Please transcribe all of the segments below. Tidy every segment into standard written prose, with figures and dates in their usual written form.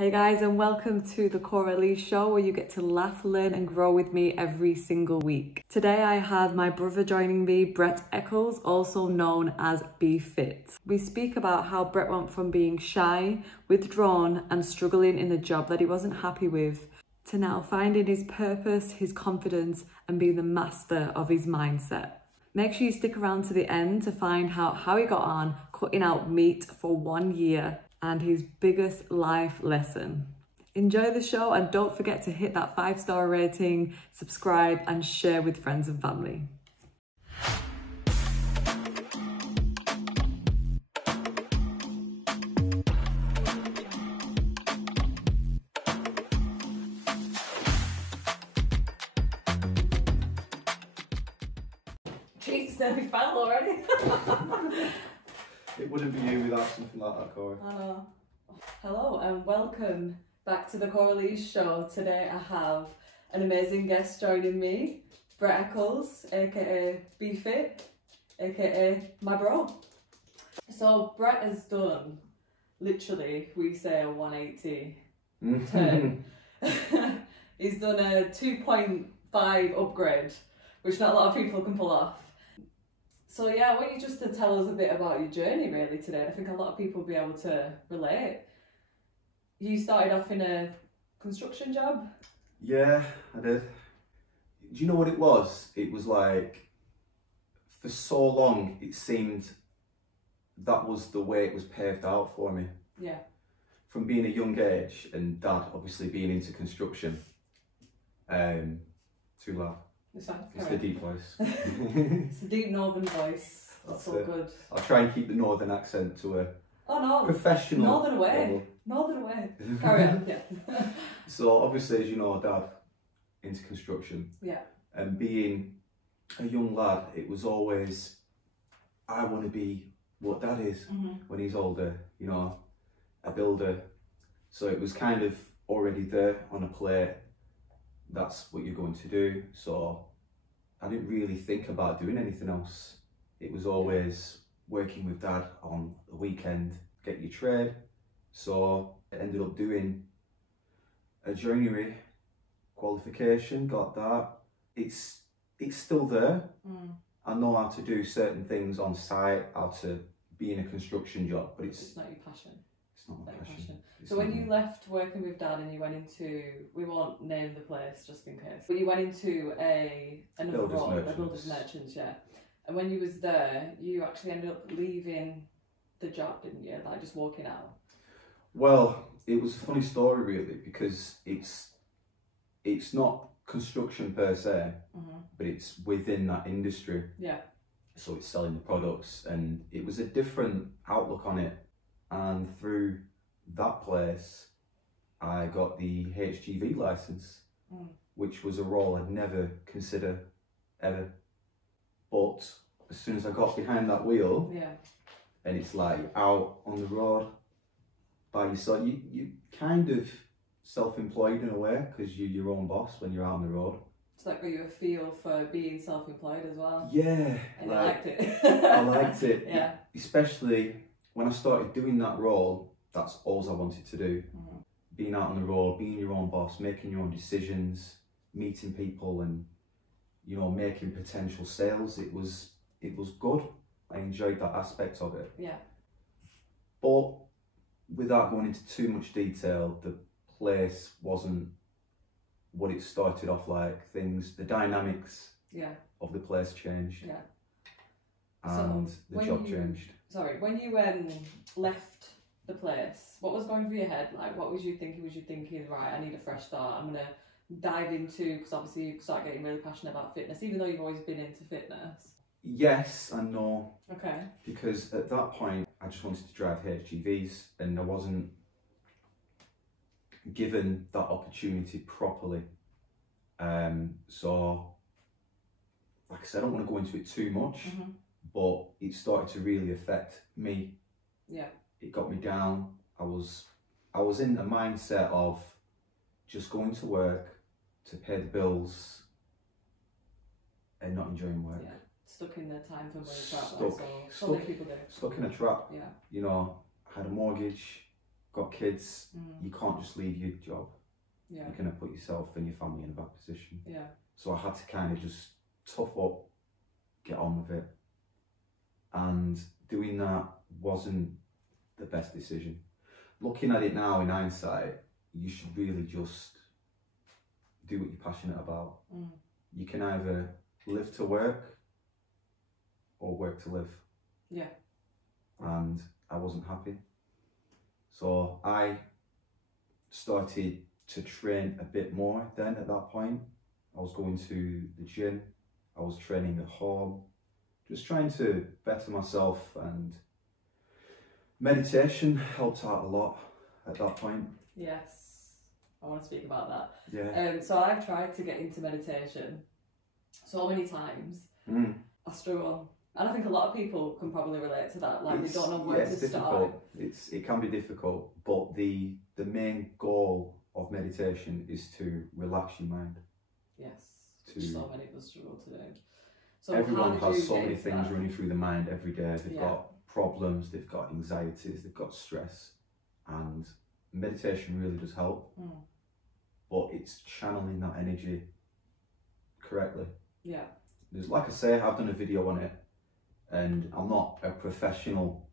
Hey guys, and welcome to the Coralie Show, where you get to laugh, learn and grow with me every single week. Today I have my brother joining me, Brett Eccles, also known as Be Fit. We speak about how Brett went from being shy, withdrawn and struggling in a job that he wasn't happy with, to now finding his purpose, his confidence and being the master of his mindset. Make sure you stick around to the end to find out how he got on cutting out meat for 1 year and his biggest life lesson. Enjoy the show and don't forget to hit that 5-star rating, subscribe and share with friends and family. Jesus, nearly fell already. It wouldn't be you without something like that, Corey. I know. Hello and welcome back to the Coralie Show. Today I have an amazing guest joining me, Brett Eccles, aka Be Fit, aka my bro. So Brett has done, literally, we say a 180 turn. He's done a 2.5 upgrade, which not a lot of people can pull off. So yeah, I want you just to tell us a bit about your journey really today. I think a lot of people will be able to relate. You started off in a construction job? Yeah, I did. Do you know what it was? It was like, for so long, it seemed that was the way it was paved out for me. Yeah. From being a young age and dad obviously being into construction. Too loud. It's fine. It's the deep voice. It's the deep northern voice. That's so good. I'll try and keep the northern accent to a professional northern way. level. Northern way. Carry on, yeah. So obviously, as you know, dad into construction. Yeah. And being a young lad, it was always, I want to be what dad is when he's older, you know, a builder. So it was kind of already there on a plate. That's what you're going to do. So I didn't really think about doing anything else. It was always working with dad on the weekend, get your trade. So I ended up doing a joinery qualification, got that. It's still there. I know how to do certain things on site, how to be in a construction job, but it's not your passion. It's not my passion. So when you left working with dad and you went into, we won't name the place just in case, but you went into another role, a builder's merchants, yeah. And when you was there, you actually ended up leaving the job, didn't you? Like just walking out. Well, it was a funny story really, because it's not construction per se, but it's within that industry. Yeah. So it's selling the products, and it was a different outlook on it. And through that place, I got the HGV license, which was a role I'd never consider ever. But as soon as I got behind that wheel, and it's like out on the road by yourself, you kind of self-employed in a way, because you're your own boss when you're out on the road. It's like got you a feel for being self-employed as well. Yeah. And I liked it. I liked it. Yeah. Especially when I started doing that role, that's all I wanted to do. Being out on the road, being your own boss, making your own decisions, meeting people and, you know, making potential sales. It was good. I enjoyed that aspect of it. Yeah. But without going into too much detail, the place wasn't what it started off like. The dynamics of the place changed. Yeah. And so the job changed. Sorry, when you left the place, what was going through your head? Like, what was you thinking? Was you thinking, right, I need a fresh start, I'm going to dive into, because obviously you start getting really passionate about fitness, even though you've always been into fitness? Yes and no. Okay. Because at that point, I just wanted to drive HGVs, and I wasn't given that opportunity properly. So, like I said, I don't want to go into it too much. But it started to really affect me. Yeah. It got me down. I was in a mindset of just going to work to pay the bills and not enjoying work. Yeah. Stuck in the time for money trap. Stuck in a trap. Yeah. You know, I had a mortgage, got kids, you can't just leave your job. Yeah. You're going to put yourself and your family in a bad position. Yeah. So I had to kind of just tough up, get on with it. And doing that wasn't the best decision. Looking at it now in hindsight, you should really just do what you're passionate about. You can either live to work or work to live. Yeah. And I wasn't happy. So I started to train a bit more then at that point. I was going to the gym, I was training at home, just trying to better myself, and meditation helped out a lot at that point. Yes, I want to speak about that. Yeah. So I've tried to get into meditation so many times. I struggle. And I think a lot of people can probably relate to that. Like, they don't know where to start. It can be difficult, but the main goal of meditation is to relax your mind. Yes, so many of us struggle to do. So everyone has so many things running through the mind every day. They've got problems, they've got anxieties, they've got stress, and meditation really does help. But it's channeling that energy correctly. Yeah. There's, like I say, I've done a video on it, and I'm not a professional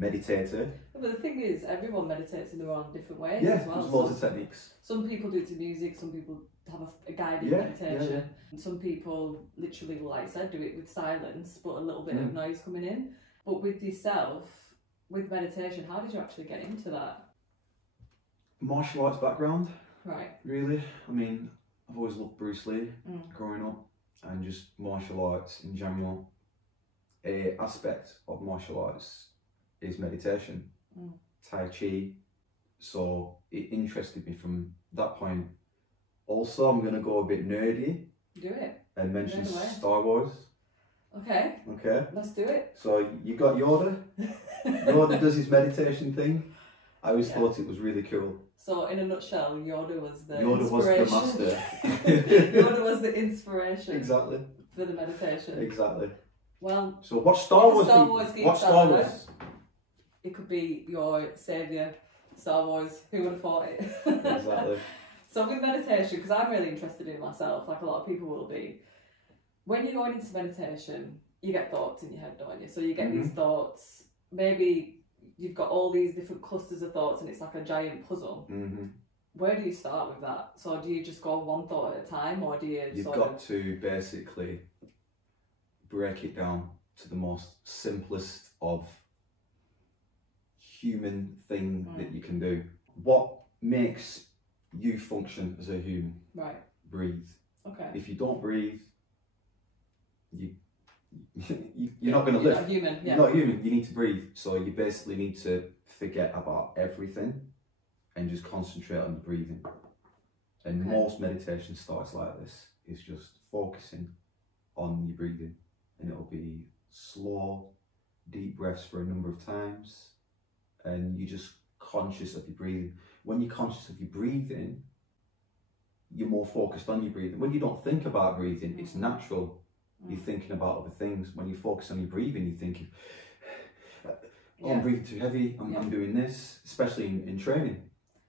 meditator. But the thing is, everyone meditates in their own different ways as well. There's loads of techniques. Some people do it to music, some people have a guided meditation. And some people literally, like I said, do it with silence, but a little bit of noise coming in. But with yourself, with meditation, how did you actually get into that? Martial arts background. Right. Really. I mean, I've always loved Bruce Lee growing up, and just martial arts in general. A aspect of martial arts is meditation, Tai Chi. So it interested me from that point. Also, I'm going to go a bit nerdy. Do it. And mention Star Wars. Okay. Okay. Let's do it. So you got Yoda. Yoda does his meditation thing. I always thought it was really cool. So in a nutshell, Yoda was the inspiration. Was the master. Yoda was the inspiration. Exactly. For the meditation. Exactly. Well. So what Star Wars? What Star Wars? It could be your saviour, Star Wars. Who would have thought it? Exactly. So with meditation, because I'm really interested in it myself, like a lot of people will be, when you're going into meditation, you get thoughts in your head, don't you? So you get these thoughts, maybe you've got all these different clusters of thoughts and it's like a giant puzzle. Where do you start with that? So do you just go one thought at a time, or do you You've got to basically break it down to the most simplest of human thing that you can do. What makes you function as a human? Right. Breathe. Okay. If you don't breathe, you're not going to live. You're not human. You're not human. You need to breathe. So you basically need to forget about everything and just concentrate on your breathing. And most meditation starts like this. It's just focusing on your breathing, and it'll be slow, deep breaths for a number of times, and you're just conscious of your breathing. When you're conscious of your breathing, you're more focused on your breathing. When you don't think about breathing, it's natural. You're thinking about other things. When you focus on your breathing, you're thinking, oh, I'm breathing too heavy, I'm doing this, especially in training.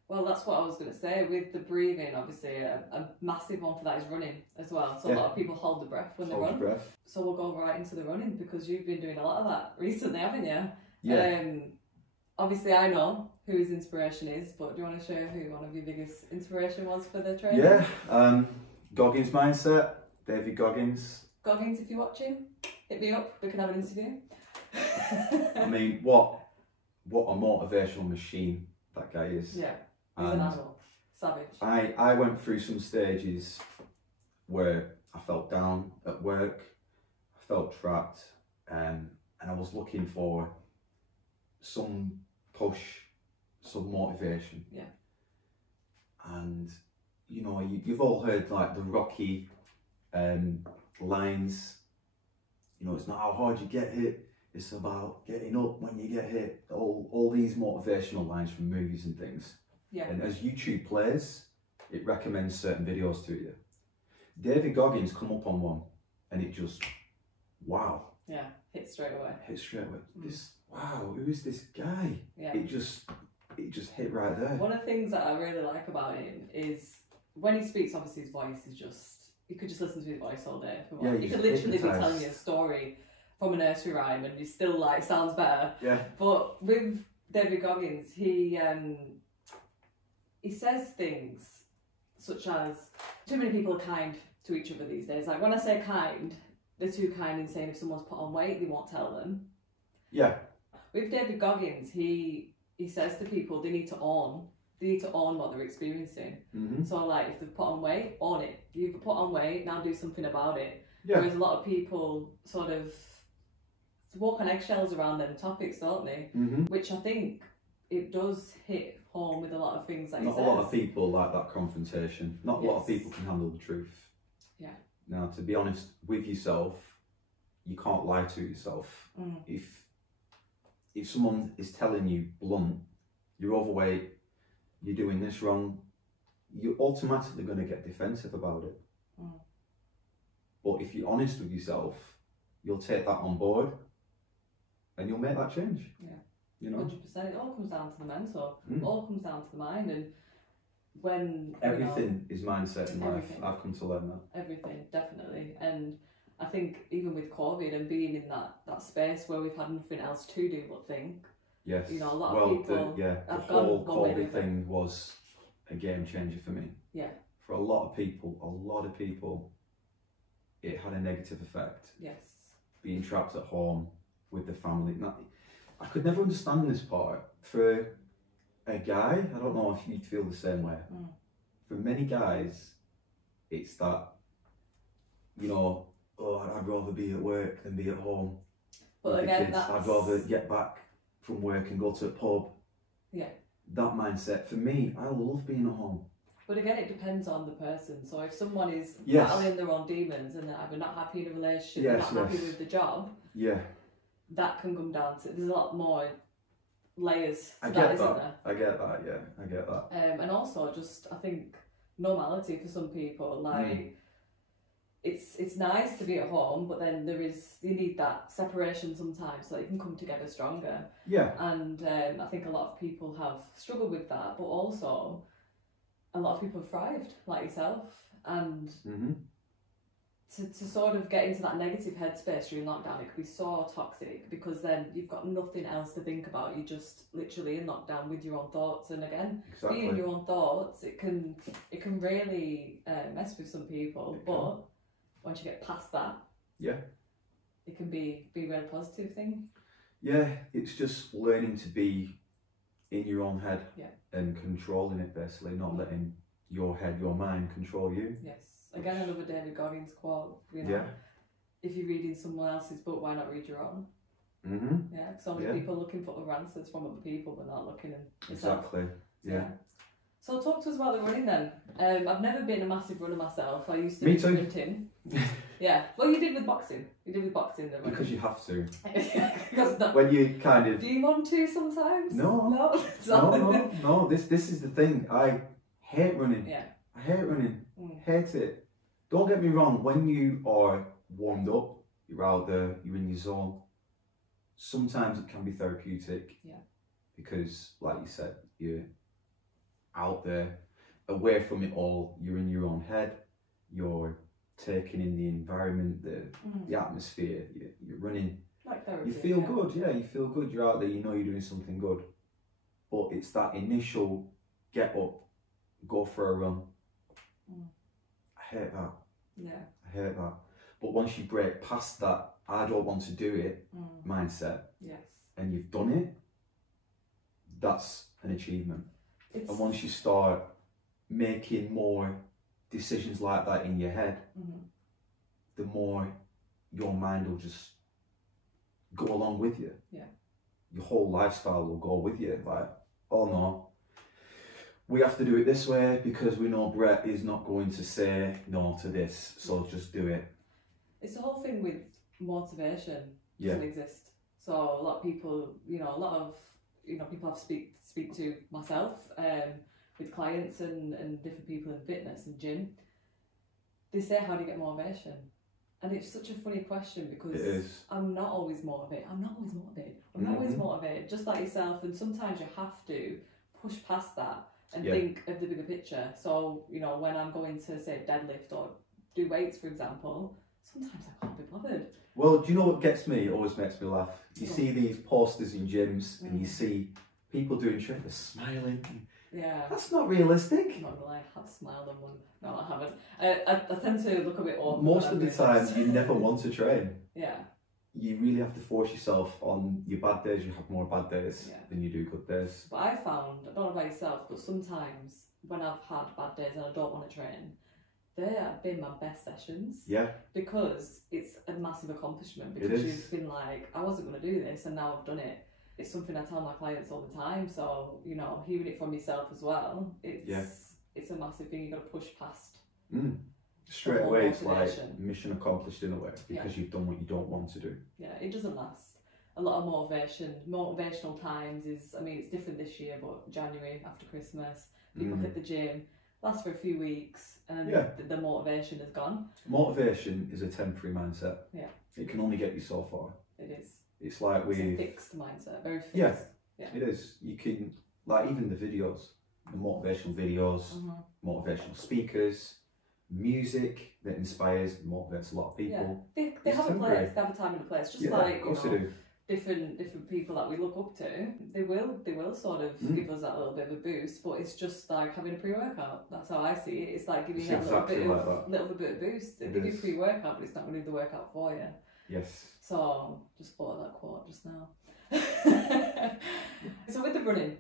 Well, that's what I was going to say. With the breathing, obviously, a massive one for that is running as well. So a lot of people hold the breath when they run. Hold the breath. So we'll go right into the running, because you've been doing a lot of that recently, haven't you? Yeah. Obviously, I know who his inspiration is, but do you want to share who one of your biggest inspiration was for the training? Yeah. Goggins Mindset, David Goggins. Goggins, if you're watching, hit me up. We can have an interview. I mean, what a motivational machine that guy is. Yeah. He's an animal. Savage. I went through some stages where I felt down at work, I felt trapped, and I was looking for some push, some motivation. Yeah. And you know, you've all heard like the Rocky lines. You know, it's not how hard you get hit, it's about getting up when you get hit. All these motivational lines from movies and things. Yeah. And as YouTube plays, it recommends certain videos to you. David Goggins come up on one, and it just, wow. Yeah, hit straight away. Wow, who is this guy? Yeah. it just hit right there. One of the things that I really like about him is when he speaks, obviously his voice is just, you could just listen to his voice all day. Yeah, he could literally be telling you a story from a nursery rhyme and you still like, sounds better. Yeah. But with David Goggins, he says things such as, too many people are kind to each other these days. Like when I say kind, they're too kind in saying if someone's put on weight, they won't tell them. Yeah. With David Goggins, he says to people they need to own what they're experiencing. Mm-hmm. So like if they've put on weight, own it. You've put on weight, now do something about it. Yeah. Whereas a lot of people sort of walk on eggshells around them topics, don't they? Mm-hmm. Which I think it does hit home with a lot of things that he says. Not a lot of people like that confrontation. Not a lot of people can handle the truth. Yeah. Now, to be honest with yourself, you can't lie to yourself. If someone is telling you blunt, you're overweight, you're doing this wrong, you're automatically going to get defensive about it. But if you're honest with yourself, you'll take that on board and you'll make that change. Yeah. You know? 100%. It all comes down to the mental. It all comes down to the mind. And when everything is mindset in life, everything. I've come to learn that. Everything, definitely. And I think even with COVID and being in that space where we've had nothing else to do but think. Yes. You know, a lot of people. The whole COVID thing was a game changer for me. Yeah. For a lot of people, it had a negative effect. Yes. Being trapped at home with the family. I could never understand this part. For a guy, I don't know if you'd feel the same way. For many guys, it's that, you know, I'd rather be at work than be at home. But again, I'd rather get back from work and go to a pub. Yeah. That mindset. For me, I love being at home. But again, it depends on the person. So if someone is battling their own demons and they're either not happy in a relationship, they're not happy with the job, that can come down to, there's a lot more layers to that, isn't there? I get that, yeah, I get that. And also just, I think, normality for some people, like, it's nice to be at home, but then you need that separation sometimes so that you can come together stronger. Yeah. And I think a lot of people have struggled with that, but also a lot of people have thrived, like yourself. And to sort of get into that negative headspace during lockdown, it could be so toxic because then you've got nothing else to think about. You're just literally in lockdown with your own thoughts. And again, being in your own thoughts, it can really mess with some people. But once you get past that, it can be a really positive thing. Yeah, it's just learning to be in your own head and controlling it, basically, not letting your head, your mind control you. Yes. Again, another David Goggins quote, you know, if you're reading someone else's book, why not read your own? Yeah, because so many people are looking for other answers from other people, but not looking in yourself. Exactly, yeah. So talk to us about the running then. I've never been a massive runner myself. I used to Me be too. sprinting. Yeah, well you did with boxing. You did with boxing. The because you have to. Because when you kind of... Do you want to sometimes? No. No. This is the thing. I hate running. Yeah. I hate running. Hate it. Don't get me wrong, when you are warmed up, you're out there, you're in your zone, sometimes it can be therapeutic. Yeah. Because, like you said, you're out there, away from it all, you're in your own head, you're taking in the environment, the atmosphere, you're running. Like therapy. You feel good, you feel good, you're out there, you know you're doing something good. But it's that initial get up, go for a run. I hate that. Yeah. I hate that. But once you break past that, I don't want to do it mindset, and you've done it, that's an achievement. And once you start making more decisions like that in your head, the more your mind will just go along with you. Yeah. Your whole lifestyle will go with you. Like, oh no, we have to do it this way because we know Brett is not going to say no to this, so just do it. It's the whole thing with motivation doesn't exist. So a lot of people, people I've speak to myself, with clients and different people in fitness and gym, they say, how do you get motivation? And it's such a funny question because I'm not always motivated. I'm not always motivated, just like yourself. And sometimes you have to push past that and think of the bigger picture. So, you know, when I'm going to, say, deadlift or do weights, for example, sometimes I can't be bothered. Well, do you know what gets me? It always makes me laugh. You see these posters in gyms and you see people doing trips smiling. Yeah. That's not realistic. I'm not gonna lie, I've smiled on one. No, I haven't. I tend to look a bit awkward. Most of the time, you never want to train. Yeah. You really have to force yourself. On your bad days, you have more bad days than you do good days. But I found, I don't know about yourself, but sometimes when I've had bad days and I don't want to train, they have been my best sessions. Yeah. Because it's a massive accomplishment. Because you've been like, I wasn't going to do this and now I've done it. It's something I tell my clients all the time. So, you know, hearing it from yourself as well, it's a massive thing you've got to push past. Straight away, it's like mission accomplished in a way, because you've done what you don't want to do. Yeah, it doesn't last. A lot of motivational times is, I mean, it's different this year, but January after Christmas, people hit the gym, lasts for a few weeks, and the motivation is gone. Motivation is a temporary mindset. Yeah. It can only get you so far. It is. It's like it's a fixed mindset, very fixed. Yeah, it is. You can, like, even the videos, the motivational videos, motivational speakers, music that inspires, motivates a lot of people. Yeah. They have a place, they have a time and a place. Just like, of course, you know, different people that we look up to, they will sort of give us that little bit of a boost, but it's just like having a pre-workout. That's how I see it. It's like giving you that little bit of boost. They give you pre-workout, but it's not going to do the workout for you. Yes. So just thought of that quote just now. So with the running,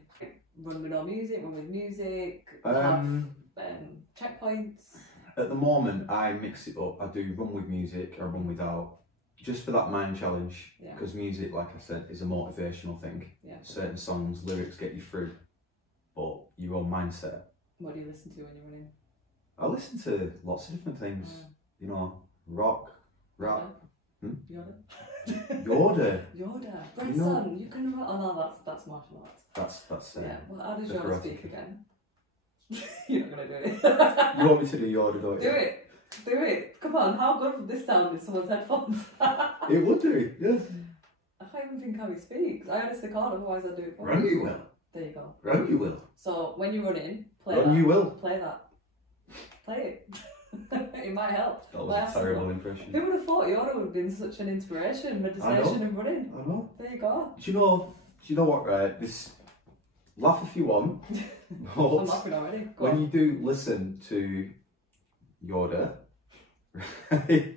run with no music, run with music, have checkpoints. At the moment, I mix it up. I do run with music, I run without, just for that mind challenge. Because music, like I said, is a motivational thing. Yeah. Certain songs, lyrics get you through, but your own mindset. What do you listen to when you're running? I listen to lots of different things. You know, rock, rap. Yoda. Yoda. Brett's son, you can run. Oh no, that's martial arts. That's yeah. Well, how does Yoda speak again? You're not gonna do it. You want me to do Yoda, don't you? Do it. Come on, how good would this sound in someone's headphones? It would do, yes. I can't even think how he speaks. I honestly can't, otherwise I'd do it for Run you will. There you go. Run you will. So when you run in, play Run that. you will. Play that. Play it. It might help. That was a terrible impression. Who would have thought Yoda would have been such an inspiration, meditation and running? I know. There you go. Do you know what, right? This, laugh if you want. I'm laughing already. When you do listen to Yoda, right,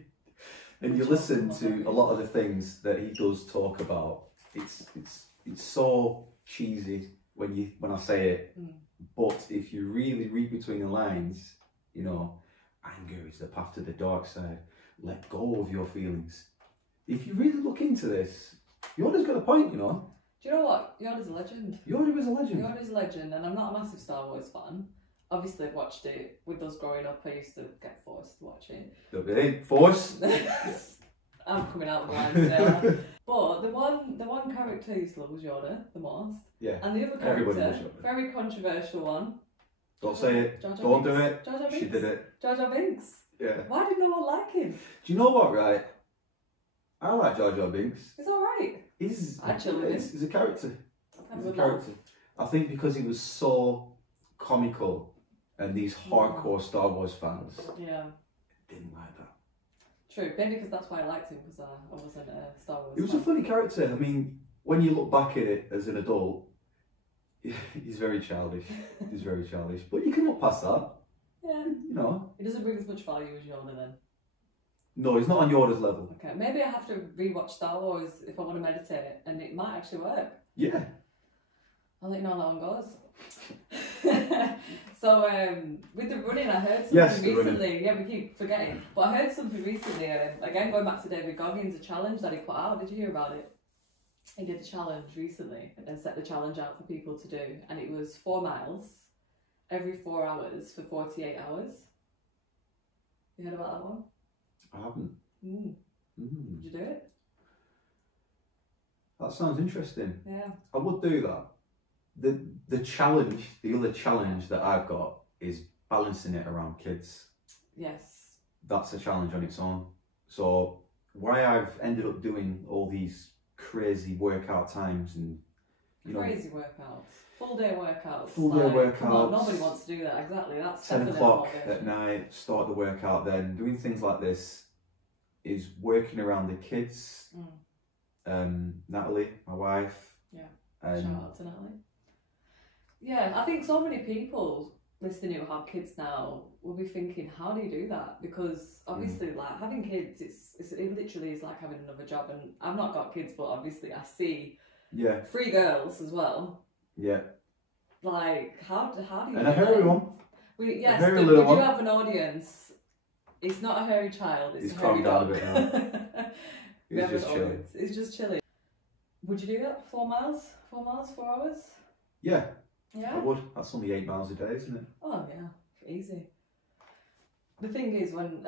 and you listen to a lot of the things that he does talk about, it's so cheesy when I say it. But if you really read between the lines, you know, anger is the path to the dark side. Let go of your feelings. If you really look into this, Yoda's got a point, you know. Do you know what? Yoda's a legend. Yoda is a legend. Yoda's a legend, and I'm not a massive Star Wars fan. Obviously, I've watched it with us growing up. I used to get forced to watch it. Force. I'm coming out blind now. But the one character I used to love was Yoda the most. Yeah. And the other character, very controversial one. Don't say it. Don't do it. She did it. Jar Jar Binks. Yeah. Why did no one like him? Do you know what, right? I like Jar Jar Binks. He's alright. He's a character. He's a character. I think because he was so comical, and these hardcore Star Wars fans didn't like that. True, maybe because that's why I liked him, because I wasn't a Star Wars He was a funny character. I mean, when you look back at it as an adult, he's very childish. He's very childish. But you can look past that. Yeah. You know. He doesn't bring as much value as Yoda then. No, he's not on Yoda's level. Okay, maybe I have to rewatch Star Wars if I want to meditate, and it might actually work. Yeah. I'll let you know how that one goes. So, with the running, I heard something recently. Yeah, we keep forgetting. But I heard something recently, again, going back to David Goggins, a challenge that he put out. Did you hear about it? He did a challenge recently and set the challenge out for people to do. And it was 4 miles every 4 hours for 48 hours. You heard about that one? I haven't. Did you do it? That sounds interesting. Yeah. I would do that. The challenge, the other challenge that I've got is balancing it around kids. Yes. That's a challenge on its own. So why I've ended up doing all these crazy workout times and You know, crazy workouts, full day workouts. Full day workouts. Come on, nobody wants to do that. Exactly. That's 10 definitely o'clock not motivation. at night, start the workout. Then doing things like this is working around the kids. Natalie, my wife. Yeah. And Shout out to Natalie. Yeah, I think so many people listening who have kids now will be thinking, how do you do that? Because obviously, like having kids, it literally is like having another job. And I've not got kids, but obviously I see 3 girls as well. Yeah. Like how do you? And a hairy one. We do have an audience. It's not a hairy child. It's a hairy dog. Down a bit now. He's just chilling. It's just chilling. Would you do that? 4 miles? 4 miles? 4 hours? Yeah. Yeah. I would. That's only 8 miles a day, isn't it? Oh yeah, easy. The thing is, when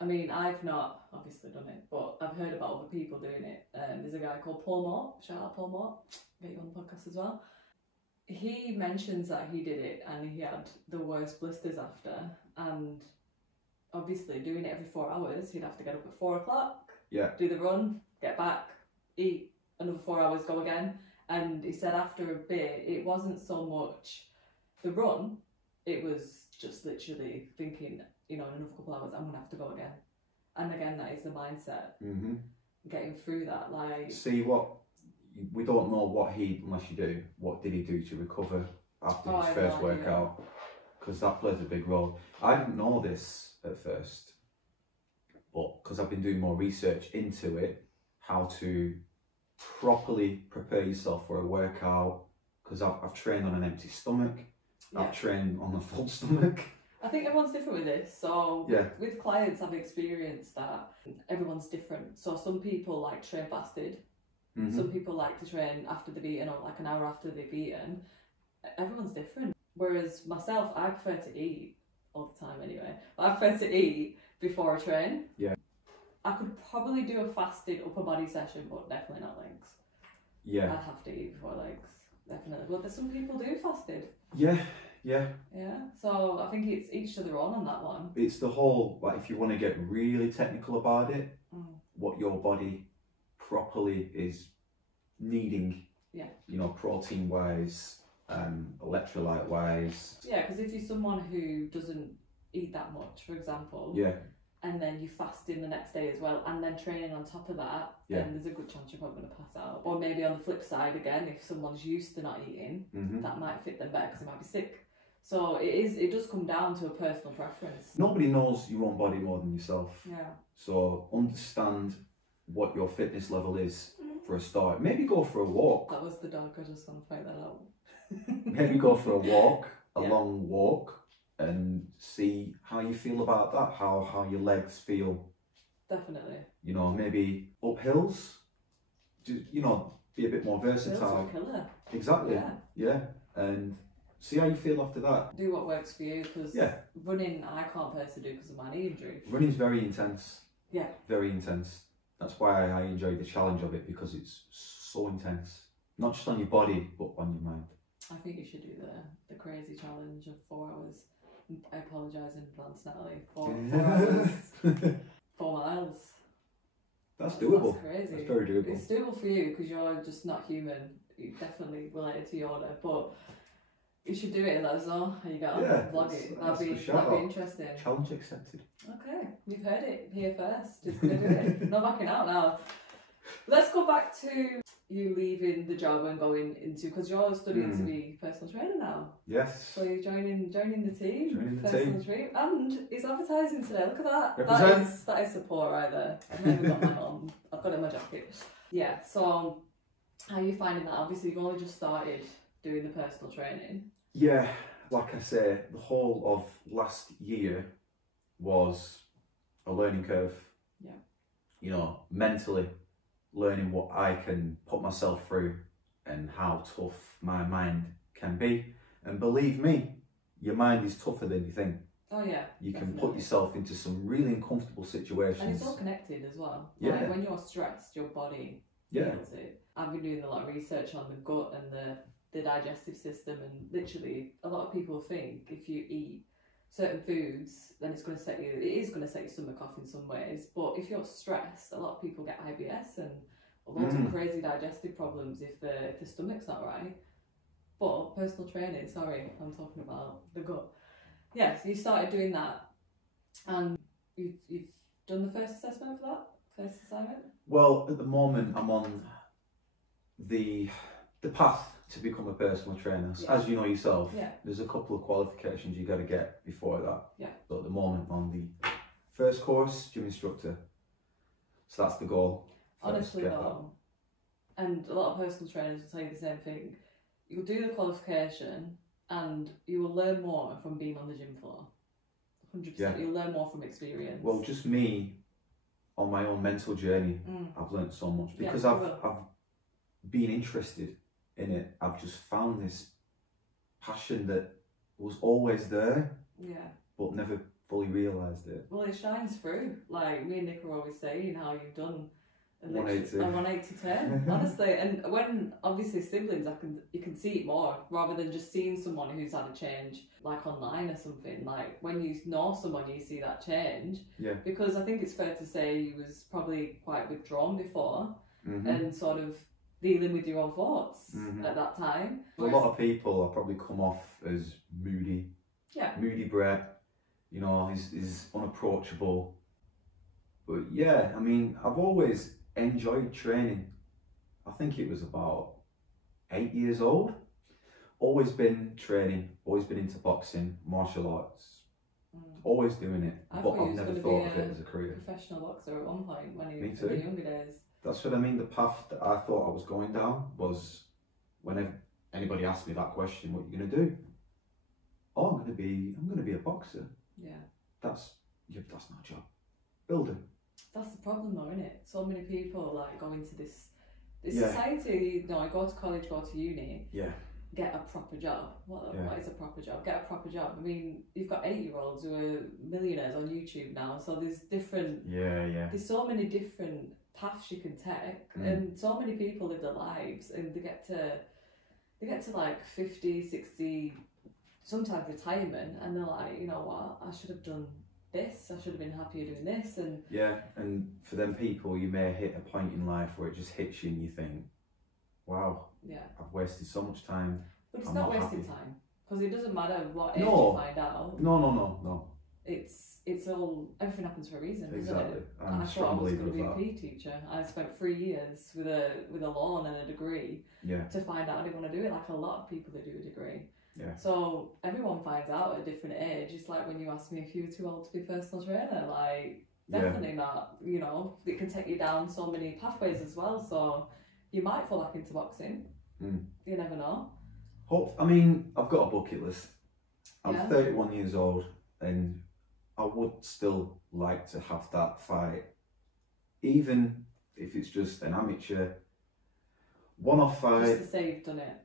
I mean, I've not obviously done it, but I've heard about other people doing it. There's a guy called Paul Moore. Shout out Paul Moore. Get you on the podcast as well. He mentions that he did it and he had the worst blisters after, and obviously doing it every 4 hours, he'd have to get up at 4 o'clock. Yeah. Do the run, get back, eat another 4 hours, go again. And he said after a bit, it wasn't so much the run, it was just literally thinking, you know, in another couple of hours, I'm going to have to go again. And again, that is the mindset. Mm-hmm. Getting through that, like... See, we don't know what unless you do, what did he do to recover after his first workout? Because that plays a big role. I didn't know this at first, but because I've been doing more research into it, how to properly prepare yourself for a workout, because I've trained on an empty stomach, I've trained on a full stomach. I think everyone's different with this. So with clients, I've experienced that everyone's different. So some people like train fasted. Mm-hmm. Some people like to train after they've eaten, or like an hour after they've eaten. Everyone's different. Whereas myself, I prefer to eat all the time anyway. But I prefer to eat before I train. Yeah. I could probably do a fasted upper body session, but definitely not legs. Yeah. I'd have to eat before legs, definitely. But there's some people do fasted. Yeah. Yeah. So I think it's each to their own on that one. It's the whole, like, if you want to get really technical about it, what your body properly is needing. Yeah. You know, protein wise, electrolyte wise. Yeah, because if you're someone who doesn't eat that much, for example. Yeah. And then you fasting the next day as well, and then training on top of that, then there's a good chance you're probably going to pass out. Or maybe on the flip side again, if someone's used to not eating, that might fit them better because they might be sick. So it does come down to a personal preference. Nobody knows your own body more than yourself. Yeah. So understand what your fitness level is for a start. Maybe go for a walk. That was the dog, I just want to point that out. Maybe go for a walk, a long walk, and see how you feel about that, how your legs feel. Definitely. You know, maybe up hills, you know, be a bit more versatile. Hills are a killer. Exactly. Yeah. And see how you feel after that. Do what works for you, because running I can't personally do because of my knee injury. Running's very intense. Yeah. Very intense. That's why I enjoy the challenge of it, because it's so intense. Not just on your body, but on your mind. I think you should do the crazy challenge of 4 hours. I apologise in advance, Natalie. 4 hours, 4 miles. That's doable. That's crazy. That's very doable. It's doable for you because you're just not human. You're definitely related to your order, but you should do it and let us know how you get on. Vlog it. That'd be interesting. Challenge accepted. Okay, you've heard it here first. Just gonna do it. Not backing out now. Let's go back to you leaving the job and going into, because you're studying to be personal trainer now. Yes. So you're joining the team. Joining the personal team. Trainer, and it's advertising today. Look at that. Represent. That is support right there. I've never got mine on. I've got it in my jacket. Yeah. So how are you finding that? Obviously, you've only just started doing the personal training. Yeah. Like I say, the whole of last year was a learning curve. Yeah. You know, mentally learning what I can put myself through and how tough my mind can be. And believe me, your mind is tougher than you think. Oh yeah. You can put yourself into some really uncomfortable situations. And it's all connected as well. Yeah. Like when you're stressed, your body feels it. I've been doing a lot of research on the gut and the digestive system, and literally a lot of people think if you eat certain foods, then it is going to set your stomach off in some ways. But if you're stressed, a lot of people get IBS and loads of crazy digestive problems if the stomach's not right. But personal training, sorry, I'm talking about the gut. Yeah, so you started doing that, and you've done the first assessment for that? First assignment? Well, at the moment, I'm on the path to become a personal trainer. Yeah. As you know yourself, yeah. There's a couple of qualifications you got to get before that. Yeah. So at the moment, I'm on the first course, gym instructor. So that's the goal. Honestly though, and a lot of personal trainers will tell you the same thing, you'll do the qualification and you will learn more from being on the gym floor. 100%. Yeah. You'll learn more from experience. Well, just me, on my own mental journey, I've learned so much because I've been interested in it. I've just found this passion that was always there, but never fully realised it. Well, it shines through. Like me and Nick are always saying how you've done a 180 turn, honestly. And when obviously siblings, you can see it more rather than just seeing someone who's had a change like online or something. Like when you know someone, you see that change. Yeah. Because I think it's fair to say he was probably quite withdrawn before and sort of dealing with your own thoughts at that time. A lot of people are probably come off as moody. Yeah. Moody Brett, you know, is unapproachable. But yeah, I mean, I've always enjoyed training. I think it was about 8 years old. Always been training, always been into boxing, martial arts. Always doing it, but I've never thought of it as a career. Professional boxer at one point when you were in the younger days. That's what I mean. The path that I thought I was going down was whenever anybody asked me that question, what are you going to do? Oh, I'm going to be a boxer. Yeah. That's my job. Builder. That's the problem though, isn't it? So many people like go into this society, you know, go to college, go to uni. Yeah. Get a proper job. What is a proper job? Get a proper job. I mean, you've got 8-year-olds who are millionaires on YouTube now, so there's different. There's so many different paths you can take, and so many people live their lives, and they get to like 50, 60, sometimes retirement, and they're like, you know what? I should have done this. I should have been happier doing this, and and for them people, you may hit a point in life where it just hits you, and you think, wow. Yeah, I've wasted so much time. But it's not wasting time, because it doesn't matter what age you find out. No. It's all, everything happens for a reason, exactly. Isn't it? I thought I was going to be a PE teacher. I spent 3 years with a loan and a degree to find out I didn't want to do it, like a lot of people that do a degree. Yeah. So everyone finds out at a different age. It's like when you asked me if you were too old to be a personal trainer, like definitely not. You know, it can take you down so many pathways as well. So you might fall back into boxing. You never know. I mean, I've got a bucket list. I'm 31 years old, and I would still like to have that fight, even if it's just an amateur one-off fight. Just to say you've done it.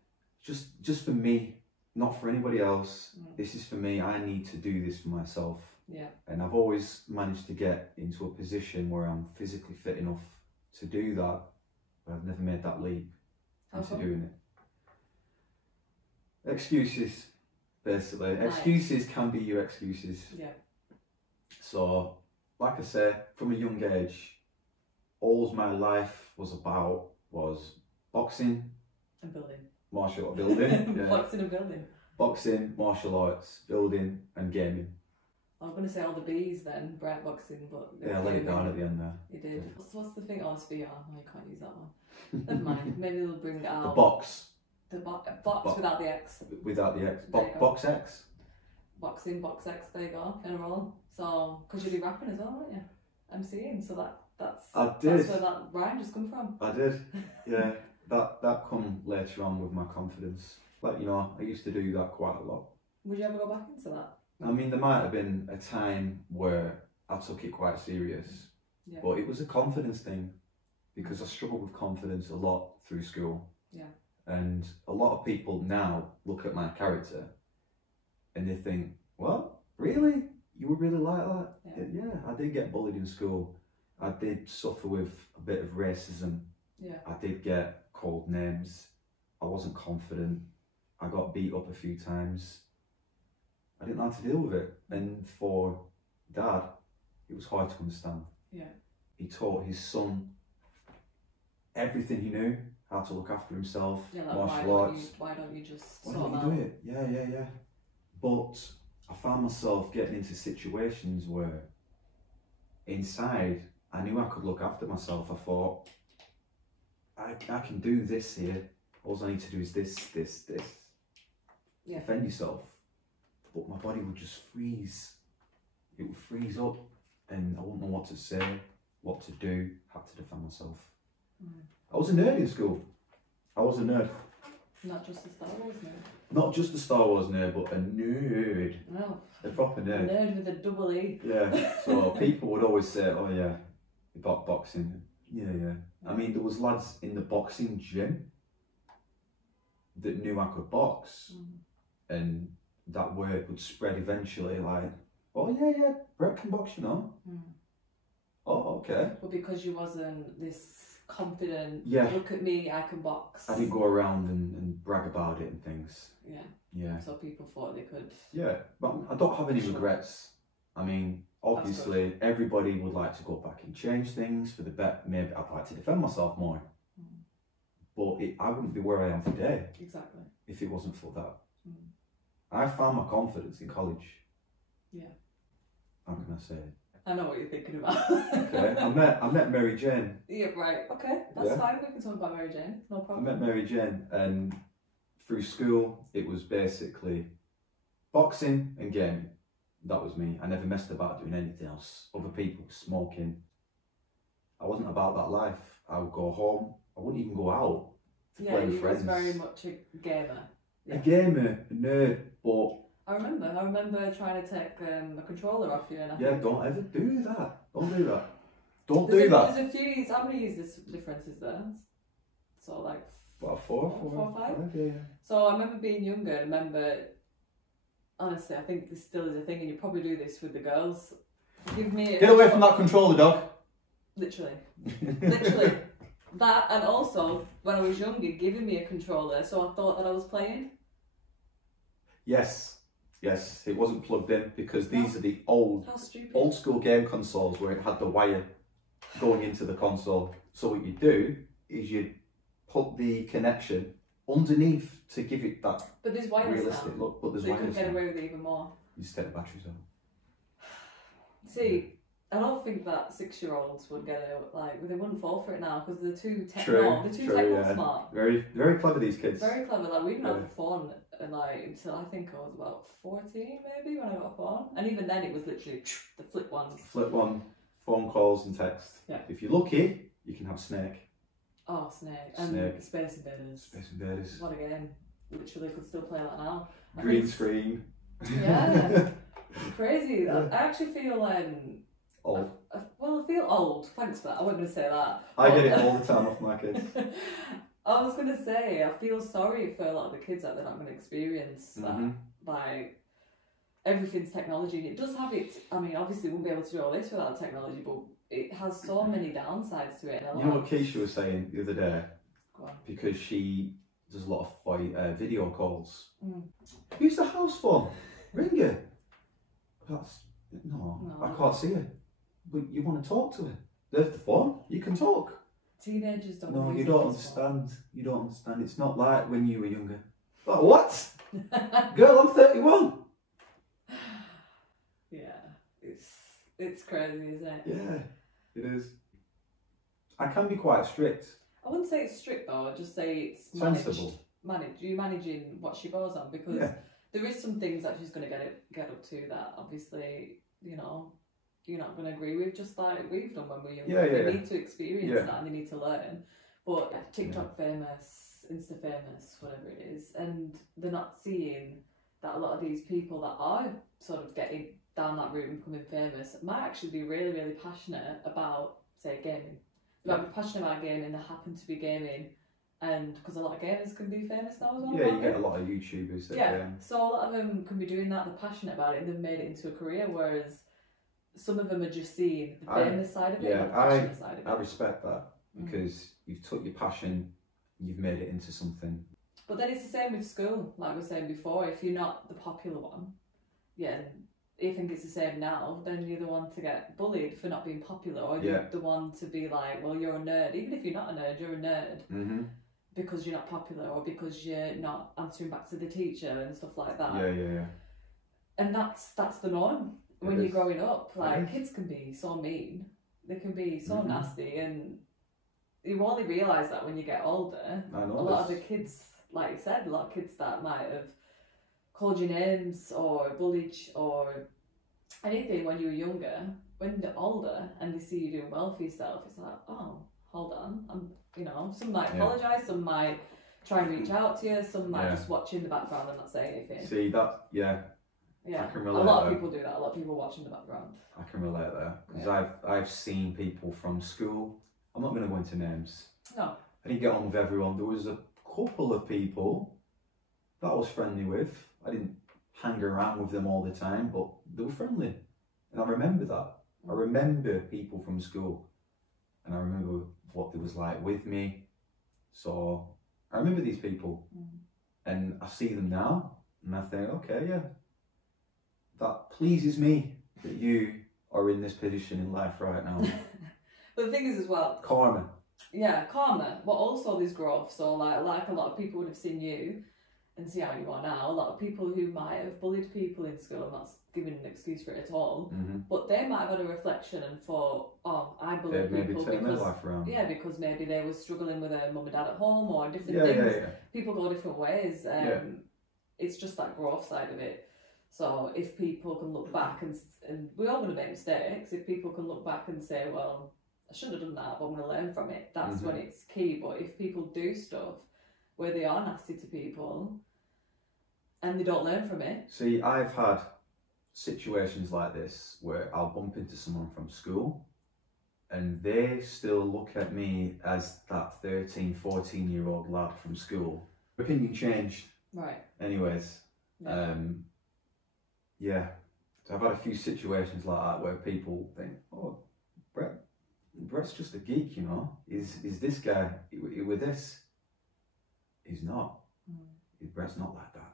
Just for me, not for anybody else. This is for me. I need to do this for myself. Yeah. And I've always managed to get into a position where I'm physically fit enough to do that. I've never made that leap into doing it. Excuses, basically. Nice. Excuses can be your excuses. Yeah. So, like I said, from a young age, all my life was about was boxing and building. Martial art building. Boxing and building. Boxing, martial arts, building, and gaming. I was going to say all the B's then, Brett boxing, but... Yeah, I let it down at the end there. You did. What's the thing? Oh, it's VR. No, you can't use that one. Never mind. Maybe they'll bring it out. The box. The box without the X. Without the X. Box X. Boxing, box X, there you go. Kind of roll. So, because you'll be rapping as well, won't you? MCing, so that's where that rhyme just come from. I did. Yeah. That come later on with my confidence. Like, you know, I used to do that quite a lot. Would you ever go back into that? I mean, there might have been a time where I took it quite serious, but it was a confidence thing, because I struggled with confidence a lot through school. Yeah. And a lot of people now look at my character and they think, well, really? You were really like that? Yeah, I did get bullied in school. I did suffer with a bit of racism. Yeah. I did get called names. I wasn't confident. I got beat up a few times. I didn't know how to deal with it. And for Dad, it was hard to understand. Yeah. He taught his son everything he knew, how to look after himself, Yeah, like martial arts. why don't you just Why sort don't them you out? do it? Yeah. But I found myself getting into situations where inside I knew I could look after myself. I thought, I can do this here. All I need to do is this. Yeah. Defend yourself. But my body would just freeze. It would freeze up and I wouldn't know what to say, what to do, how to defend myself. I was a nerd in school. I was a nerd. Not just a Star Wars nerd. Not just a Star Wars nerd, but a nerd. No. A proper nerd. A nerd with a double E. Yeah. So people would always say, oh yeah, boxing. Yeah. I mean, there was lads in the boxing gym that knew I could box. And that word would spread eventually, like, oh yeah, Brett can box, you know. Oh, okay. But because you wasn't this confident, Yeah. look at me, I can box. I didn't go around and brag about it and things. Yeah. So people thought they could. Yeah, but I don't have any Sure. regrets. I mean, obviously, everybody would like to go back and change things for the better. Maybe I'd like to defend myself more. But I wouldn't be where I am today. Exactly. If it wasn't for that. I found my confidence in college. Yeah. How can I say it? I know what you're thinking about. Okay, I met Mary Jane. Yeah, right. Okay, that's fine. We can talk about Mary Jane. No problem. I met Mary Jane, and through school, it was basically boxing and gaming. That was me. I never messed about doing anything else. Other people, smoking. I wasn't about that life. I would go home. I wouldn't even go out to play with friends. You was very much a gamer. A gamer, a nerd, but... I remember trying to take a controller off you. And I think, don't ever do that. Don't do that. Don't do that. There's a few years. How many years difference is there? So like... About four or five? Yeah. So I remember being younger and honestly, I think this still is a thing and you probably do this with the girls. Give me... Get away from that controller, dog. Literally. That, and also, when I was younger, giving me a controller, so I thought that I was playing. Yes, it wasn't plugged in because these are the old school game consoles where it had the wire going into the console. So what you do is you put the connection underneath to give it that realistic look. But there's so you can wires get away with it even more. You just take the batteries out. See, I don't think that 6-year-olds would get it, like, they wouldn't fall for it now because they're too smart. Very, very clever, these kids. Very clever. Like, we didn't have a phone until I think I was about 14 maybe when I got a phone. And even then it was literally the flip ones. Flip one, phone calls and text. Yeah. If you're lucky, you can have Snake. Oh, Snake. And Space Invaders. Space Invaders. What a game. Literally could still play that now. Green screen. Yeah. Crazy. I actually feel old. I feel old. Thanks for that. I wasn't going to say that. I get it all the time off my kids. I was going to say, I feel sorry for a lot of the kids that they're not going to experience that. Like, everything's technology. It does have its, I mean, obviously we wouldn't be able to do all this without technology, but it has so many downsides to it. You know what Keisha was saying the other day? Because she does a lot of video calls. Use the house phone. Ring her. No, I can't see her. But you want to talk to her. There's the phone. You can talk. Teenagers don't. No, you don't understand. You don't understand. It's not like when you were younger. Like, what? Girl, I'm 31. Yeah, it's crazy, isn't it? Yeah, it is. I can be quite strict. I wouldn't say it's strict though. I'd just say it's sensible. You're managing what she goes on because there is some things that she's going to get up to that obviously you're not going to agree with, just like we've done when we were younger. They need to experience that and they need to learn. But TikTok famous, Insta famous, whatever it is, and they're not seeing that a lot of these people that are sort of getting down that route and becoming famous might actually be really, really passionate about, say, gaming. They might be passionate about gaming, they happen to be gaming, and because a lot of gamers can be famous now as well. Yeah, you get a lot of YouTubers that so a lot of them can be doing that, they're passionate about it, and they've made it into a career, whereas some of them are just seeing the famous side of it, the passionate side of it. I respect that, because you've took your passion, you've made it into something. But then it's the same with school, like we were saying before, if you're not the popular one, it you think it's the same now, then you're the one to get bullied for not being popular, or you're the one to be like, well, you're a nerd. Even if you're not a nerd, you're a nerd because you're not popular, or because you're not answering back to the teacher and stuff like that. Yeah. And that's the norm when you're growing up. Like, kids can be so mean, they can be so nasty, and you only realise that when you get older. I know a lot of the kids, like you said, a lot of kids that might have called you names or bullied or anything when you were younger, when they're older and they see you doing well for yourself, it's like, oh, hold on, some might apologise, some might try and reach out to you, some might just watch in the background and not say anything. See that, yeah, I can relate. A lot of people do that. A lot of people watch in the background. I can relate there because I've seen people from school. I'm not going to go into names. No. I didn't get on with everyone. There was a couple of people that I was friendly with. I didn't hang around with them all the time, but they were friendly. And I remember that. I remember people from school. And I remember what they was like with me. So I remember these people. And I see them now. And I think, okay, yeah, that pleases me that you are in this position in life right now. But the thing is as well, karma. Yeah, karma. But also there's growth. So like a lot of people would have seen you and see how you are now. A lot of people who might have bullied people in school, I'm not giving an excuse for it at all, but they might have had a reflection and thought, oh, I bullied people because because maybe they were struggling with a mum and dad at home or different things. People go different ways. It's just that growth side of it. So if people can look back and we're all going to make mistakes, if people can look back and say, well, I shouldn't have done that, but I'm going to learn from it, that's when it's key. But if people do stuff where they are nasty to people and they don't learn from it. See, I've had situations like this where I'll bump into someone from school and they still look at me as that 13, 14-year-old lad from school. Opinion changed. Right. Anyways, so I've had a few situations like that where people think, oh, Brett's just a geek, Is this guy with this? He's not. Brett's not like that.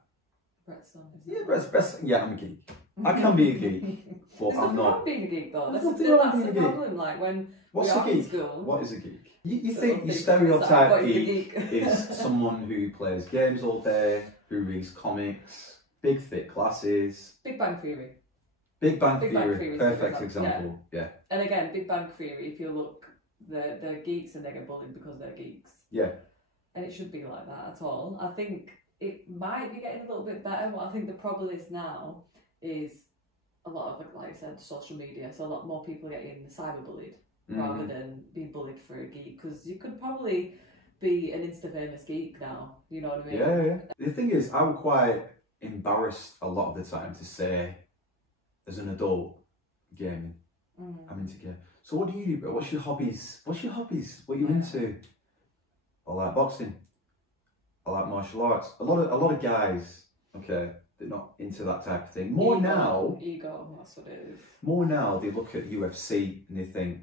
Brett's not. Brett's I'm a geek. I can be a geek, but I'm not. Being a geek though. That's the problem. Like when what's a geek? In school, what is a geek? You think your stereotype geek is someone who plays games all day, who reads comics, big thick glasses. Big Bang Theory. Big Bang Theory, perfect example. Yeah. And again, Big Bang Theory, if you look, they're geeks and they get bullied because they're geeks. Yeah. And it shouldn't be like that at all. I think it might be getting a little bit better. What I think the problem is now is a lot of, like I said, social media. So a lot more people are getting cyberbullied rather than being bullied for a geek. Because you could probably be an Insta-famous geek now. You know what I mean? Yeah. The thing is, I'm quite embarrassed a lot of the time to say, as an adult, gaming. I'm into gaming. So what do you do, bro? What's your hobbies? What are you into? I like boxing. I like martial arts. A lot of guys, they're not into that type of thing. Ego, that's what it is. More now, they look at UFC and they think,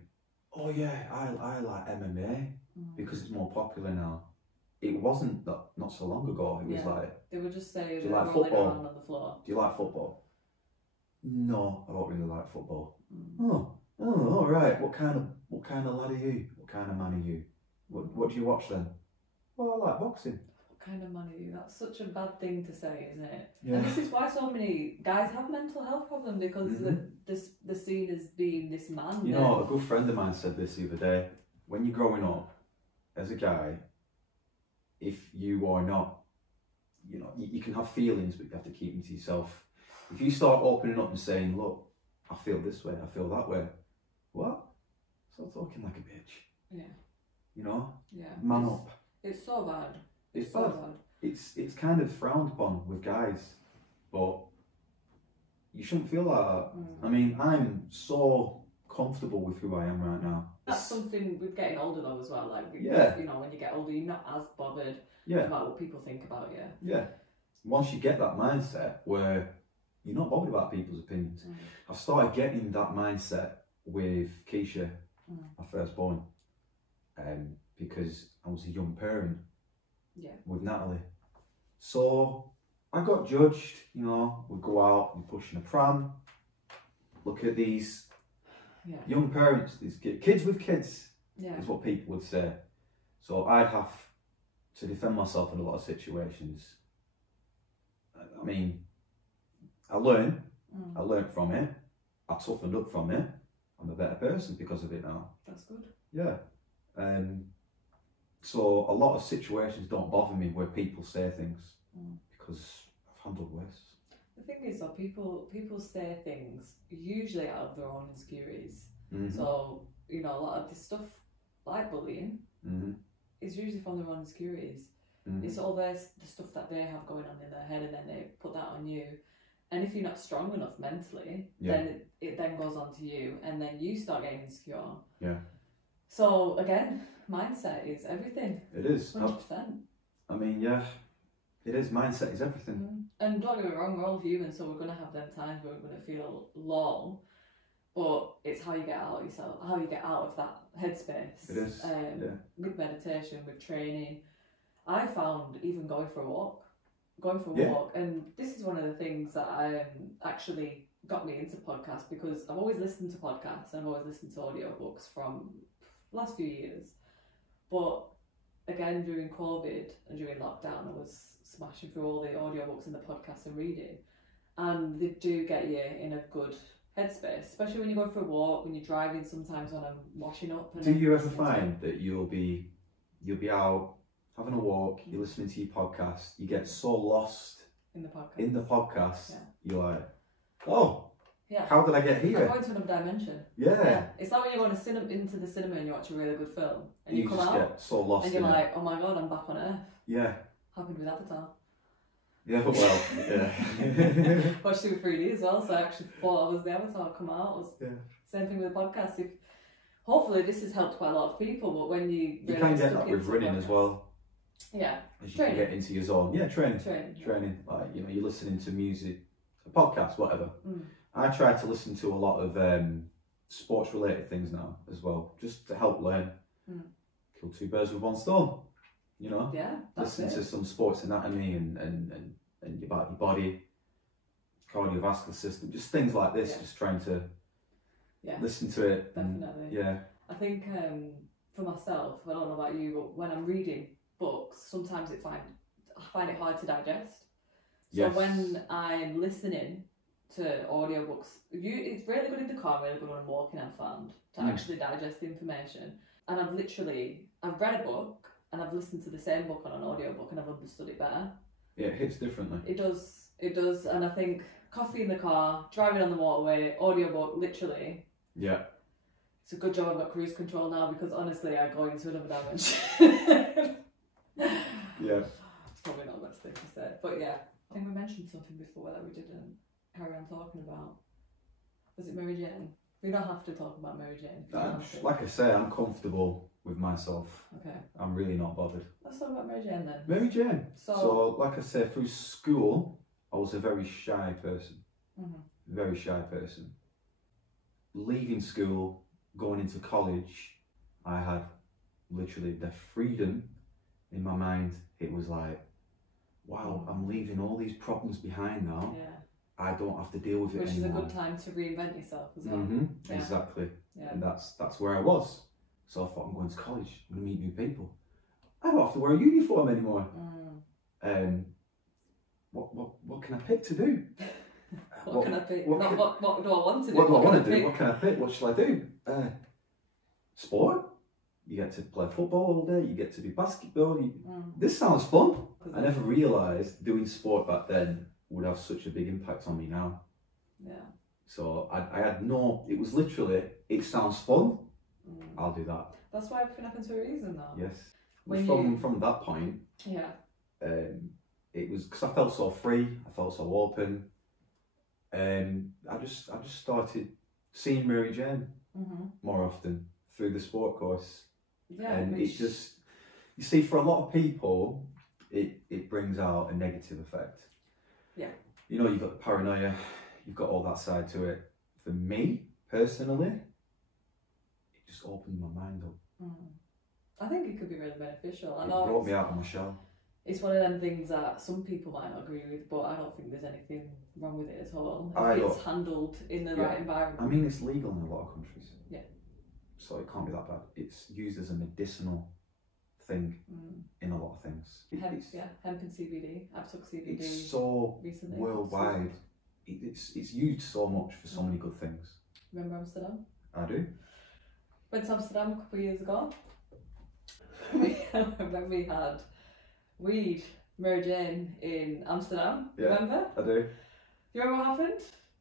oh yeah, I like MMA because it's more popular now. It wasn't that not so long ago. It was like, they would just say, do you like football? On the floor. Do you like football? No, I don't really like football. Oh, all right. What kind of lad are you? What kind of man are you? What do you watch then? Well, I like boxing. What kind of man are you? That's such a bad thing to say, isn't it? Yeah. And this is why so many guys have mental health problems, because the seen as being this man. You know, a good friend of mine said this the other day. When you're growing up as a guy, if you are not, you can have feelings, but you have to keep them to yourself. If you start opening up and saying, look, I feel this way, I feel that way, what? Start talking like a bitch. Yeah. Yeah. Man up. It's so bad. It's so bad. It's kind of frowned upon with guys, but you shouldn't feel like that. I mean, I'm so comfortable with who I am right now. That's something with getting older though as well. Like, when you get older, you're not as bothered about what people think about you. Yeah. Once you get that mindset where you're not bothered about people's opinions. I started getting that mindset with Keisha, my firstborn, because I was a young parent with Natalie. So I got judged, we'd go out and push in a pram, look at these Yeah. young parents, these kids with kids, Yeah. is what people would say. So I'd have to defend myself in a lot of situations. I mean, I learned from it, I toughened up from it, I'm a better person because of it now. That's good. Yeah. So a lot of situations don't bother me where people say things because I've handled worse. The thing is, though, people say things usually out of their own insecurities. So, you know, a lot of this stuff, like bullying, is usually from their own insecurities. It's all the stuff that they have going on in their head, and then they put that on you. And if you're not strong enough mentally, then it then goes on to you, and then you start getting insecure. Yeah. So again, mindset is everything. It is. 100%. I mean, yeah, it is. Mindset is everything. And don't get me wrong, we're all human, so we're going to have them times where we're going to feel low. But it's how you get out of yourself, how you get out of that headspace. It is. With meditation, with training. I found even going for a walk, and this is one of the things that actually got me into podcasts, because I've always listened to podcasts and I've always listened to audiobooks from the last few years. But again, during COVID and during lockdown, I was smashing through all the audiobooks and the podcasts and reading, and they do get you in a good headspace, especially when you go for a walk, when you're driving, sometimes when I'm washing up. And do you ever find that you'll be out having a walk, you're listening to your podcast, you get so lost in the podcast, you're like, oh, how did I get here? I'm going to another dimension. Yeah. It's like when you're going into the cinema and you watch a really good film, and you come just out get so lost and you're like, oh my god, I'm back on Earth. Yeah. Happened with Avatar. Yeah, well, yeah. Watched it with 3D as well, so I actually thought I was the Avatar come out. Same thing with the podcast. Hopefully this has helped quite a lot of people, but when you can get that with running as well. Yeah. As you can get into your zone. Yeah, training. Like, you know, you're listening to music, a podcast, whatever. I try to listen to a lot of sports related things now as well, just to help learn. Kill two birds with one stone. You know? Yeah. Listen to some sports anatomy and about your body, cardiovascular system, just things like this, just trying to listen to it. Definitely. I think for myself, I don't know about you, but when I'm reading books, sometimes I find it hard to digest. So when I'm listening to audiobooks, it's really good in the car, really good when I'm walking, I've found, to actually digest the information. And I've read a book and I've listened to the same book on an audiobook and I've understood it better. Yeah, it hits differently. It does. And I think coffee in the car, driving on the motorway, audiobook, literally. Yeah. It's a good job I've got cruise control now, because honestly I go into another dimension. Yeah. It's probably not the best thing to say. But yeah, I think we mentioned something before that we didn't carry on talking about. Was it Mary Jane? We don't have to talk about Mary Jane. Like I say, I'm comfortable with myself. Okay. I'm really not bothered. Let's talk about Mary Jane then. Mary Jane. So like I say, through school, I was a very shy person. Very shy person. Leaving school, going into college, I had literally the freedom in my mind. It was like, wow, I'm leaving all these problems behind now. Yeah. I don't have to deal with it anymore. Which is a good time to reinvent yourself as well. Exactly. Yeah. And that's where I was. So I thought, I'm going to college, I'm going to meet new people. I don't have to wear a uniform anymore. What can I pick to do? What can I pick? What do I want to do? What do I want to do? What can I pick? What shall I do? Sport? You get to play football all day, you get to do basketball. This sounds fun. I never realised doing sport back then would have such a big impact on me now. Yeah. So I had it was literally, it sounds fun, I'll do that. That's why everything happens for a reason though. Yes. From that point, it was because I felt so free, I felt so open. I just started seeing Mary Jane more often through the sport course. Yeah. And it just, you see, for a lot of people, it brings out a negative effect. Yeah. You know, you've got the paranoia, you've got all that side to it. For me, personally, it just opened my mind up. I think it could be really beneficial. It brought me out of my shell. It's one of them things that some people might not agree with, but I don't think there's anything wrong with it at all. If it's handled in the right environment. I mean, it's legal in a lot of countries. Yeah. So it can't be that bad. It's used as a medicinal thing in a lot of things. Hemp and CBD. I've took CBD. It's so recently. worldwide. It's used so much for so many good things. Remember Amsterdam? I do. Went to Amsterdam a couple of years ago. When we had weed merge in Amsterdam. Yeah, remember? I do. Do you remember what happened?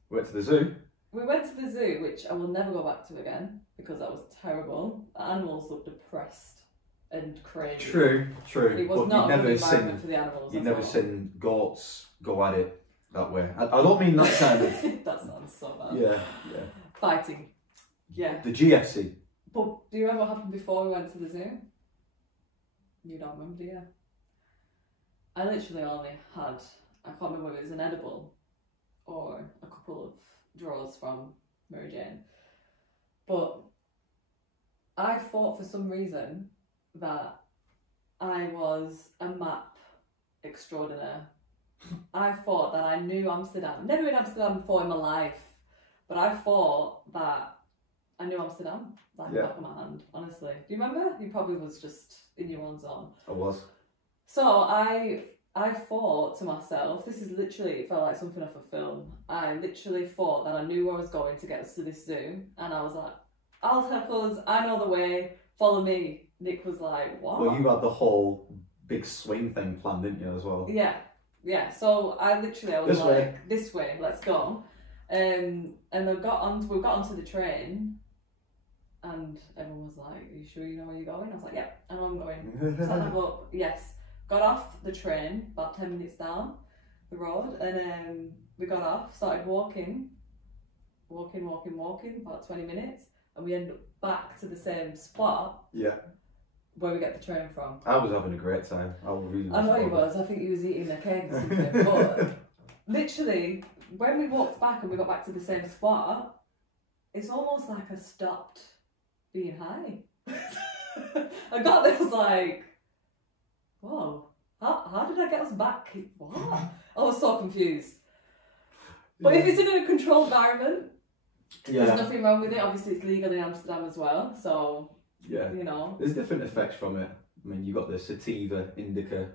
We went to the zoo. We went to the zoo, which I will never go back to again because that was terrible. The animals looked depressed and crazy. True. It was not a good environment for the animals. You've never seen goats go at it that way. I don't mean that kind of... That sounds so bad. Yeah. Fighting. Yeah. The GFC. But do you remember what happened before we went to the zoo? You don't remember, do you? I literally only had, I can't remember whether it was an edible or a couple of draws from Mary Jane. But I thought for some reason that I was a map extraordinaire. I thought that I knew Amsterdam. Never been to Amsterdam before in my life, but I thought that I knew Amsterdam like the back of my hand, honestly. Do you remember? You probably was just in your own zone. I was. So I thought to myself, this is literally, it felt like something off a film. I literally thought that I knew where I was going to get us to this zoo, and I was like, I'll help us, I know the way, follow me. Nick was like, what? Well, you had the whole big swing thing planned, didn't you, as well? Yeah. So I was like, this way, let's go. And we got onto the train, and everyone was like, are you sure you know where you're going? I was like, yeah, I know I'm going. So I up, yes. Got off the train about 10 minutes down the road, and we got off, started walking about 20 minutes, and we ended up back to the same spot. Yeah. Where we get the train from. I was having a great time. I know you was. I think you was eating a cake or something. But literally, when we walked back and we got back to the same spot, it's almost like I stopped being high. I got there, I was like, whoa, how did I get us back? What? I was so confused. But if it's in a controlled environment, there's nothing wrong with it. Obviously, it's legal in Amsterdam as well, so... Yeah, you know, there's different effects from it. I mean, you got the sativa, indica,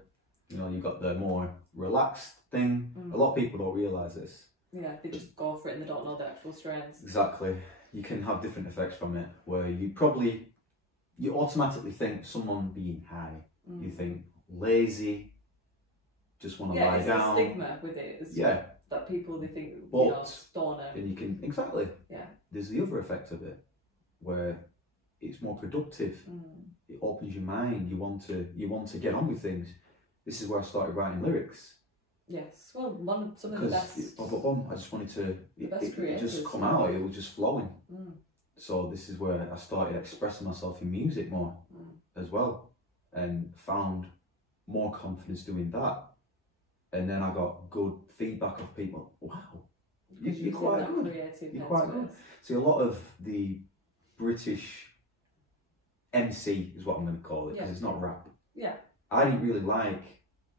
you know, you got the more relaxed thing. A lot of people don't realise this. Yeah, they just go for it and they don't know the actual strains. Exactly. You can have different effects from it where you automatically think someone being high. You think lazy, just want to lie down. Yeah, it's a stigma with it. That people, they think, stoner. And you can, exactly. Yeah. There's the other effect of it where it's more productive. It opens your mind. You want to get on with things. This is where I started writing lyrics. Yes, well, some of the best. I just wanted to. It just come out. It was just flowing. So this is where I started expressing myself in music more as well, and found more confidence doing that. And then I got good feedback of people. Wow, you're quite good. You're quite good. See, a lot of the British MC is what I'm going to call it, because it's not rap. Yeah. I didn't really like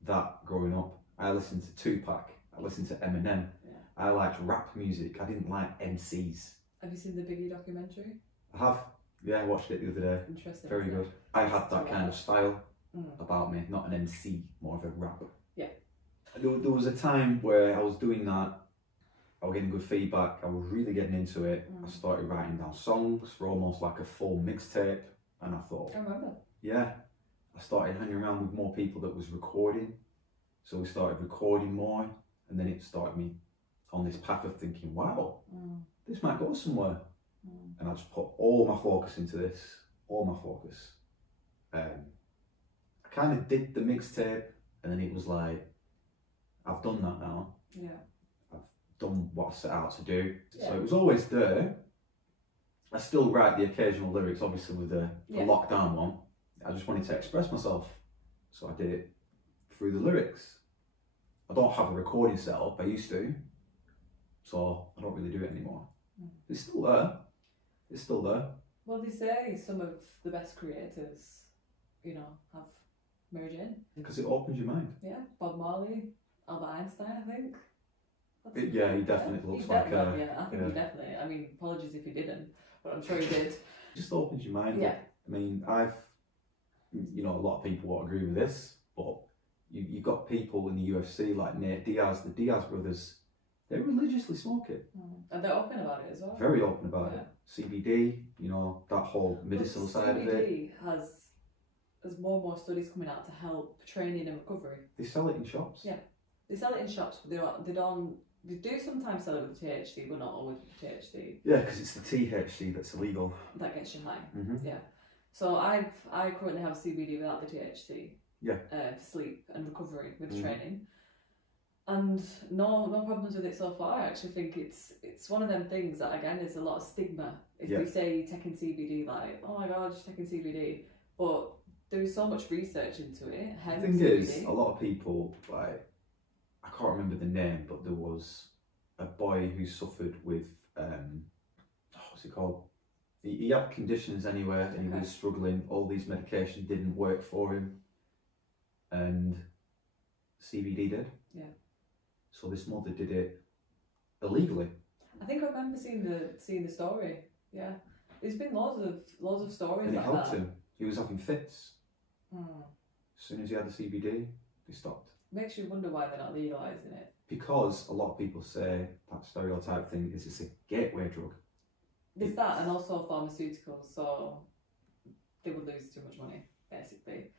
that growing up. I listened to Tupac, I listened to Eminem. Yeah. I liked rap music. I didn't like MCs. Have you seen the Biggie documentary? I have. Yeah, I watched it the other day. Interesting. Very good. I had that kind of style about me, not an MC, more of a rapper. Yeah. There was a time where I was doing that. I was getting good feedback. I was really getting into it. I started writing down songs for almost like a full mixtape. And I thought, I remember. Yeah, I started hanging around with more people that was recording. So we started recording more, and then it started me on this path of thinking, wow, this might go somewhere. And I just put all my focus into this, all my focus. I kind of did the mixtape, and then it was like, I've done that now. Yeah. I've done what I set out to do. Yeah. So it was always there. I still write the occasional lyrics, obviously with the lockdown one. I just wanted to express myself, so I did it through the lyrics. I don't have a recording set up, I used to, so I don't really do it anymore. It's still there. It's still there. Well, they say some of the best creators, have Mary Jane. Because it opens your mind. Yeah, Bob Marley, Albert Einstein, I think. Yeah, he definitely looks like a... Yeah, I think he definitely. I mean, apologies if he didn't, but I'm sure he did. Just opens your mind. Yeah. I mean, a lot of people won't agree with this, but you've got people in the UFC like Nate Diaz, the Diaz brothers, they religiously smoke it. And they're open about it as well. Very open about it. CBD, that whole medicinal side of it. CBD has more and more studies coming out to help training and recovery. They sell it in shops. Yeah, they sell it in shops, but they do sometimes sell it with THC, but not always with THC. Yeah, because it's the THC that's illegal. That gets you high. Mm-hmm. Yeah. So I currently have CBD without the THC. Yeah. For sleep and recovery with training, and no problems with it so far. I actually think it's one of them things that again is a lot of stigma. If we say you're taking CBD, like, oh my god, you're taking CBD, but there is so much research into it. Hence the thing CBD. is, a lot of people, like, I can't remember the name, but there was a boy who suffered with what's it called? He had conditions anyway, and he was struggling. All these medications didn't work for him, and CBD did. Yeah. So this mother did it illegally. I think I remember seeing the story. Yeah, there's been loads of stories. And it like helped that. him. He was having fits. As soon as he had the CBD, he stopped. Makes you wonder why they're not legalising it. Because a lot of people say that stereotype thing is it's a gateway drug. There's that, and also pharmaceuticals, so they would lose too much money, basically.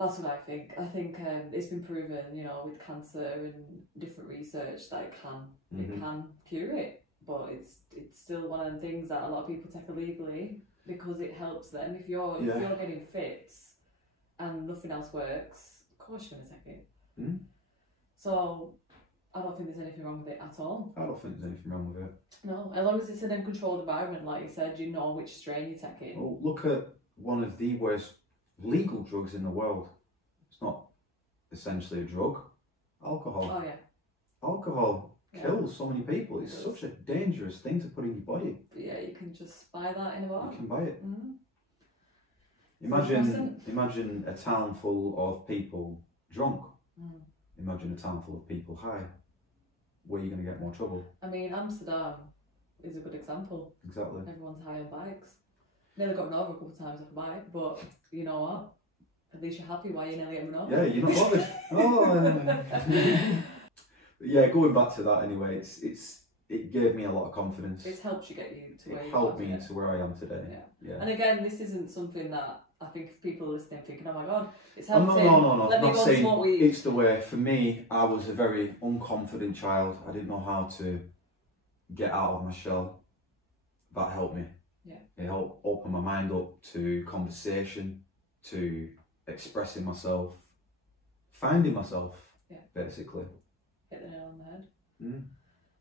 That's what I think. I think it's been proven, with cancer and different research that it can cure it, but it's still one of the things that a lot of people take illegally because it helps them. If you're getting fits and nothing else works, of course you're gonna take it. So I don't think there's anything wrong with it at all. I don't think there's anything wrong with it. No, as long as it's in a controlled environment, like you said, you know which strain you're taking. Well, look at one of the worst legal drugs in the world. It's not essentially a drug. Alcohol. Oh yeah. Alcohol kills so many people. It's such a dangerous thing to put in your body. But yeah, you can just buy that in a bar. You can buy it. Mm-hmm. Imagine a town full of people drunk. Imagine a town full of people high. Where are you going to get more trouble? I mean, Amsterdam is a good example. Exactly. Everyone's high on bikes. Nearly got run over a couple of times on a bike, but you know what? At least you're happy while you nearly get run over. Yeah, you're not bothered. Yeah, going back to that anyway, it gave me a lot of confidence. It's helped you get you to where you are. It helped me to where I am today. Yeah. And again, this isn't something that I think if people are listening thinking, oh my god, it's helped him. No. Let me not go saying smoke weed. it's the way. For me, I was a very unconfident child. I didn't know how to get out of my shell. That helped me. Yeah. It helped open my mind up to conversation, to expressing myself, finding myself, basically. Hit the nail on the head.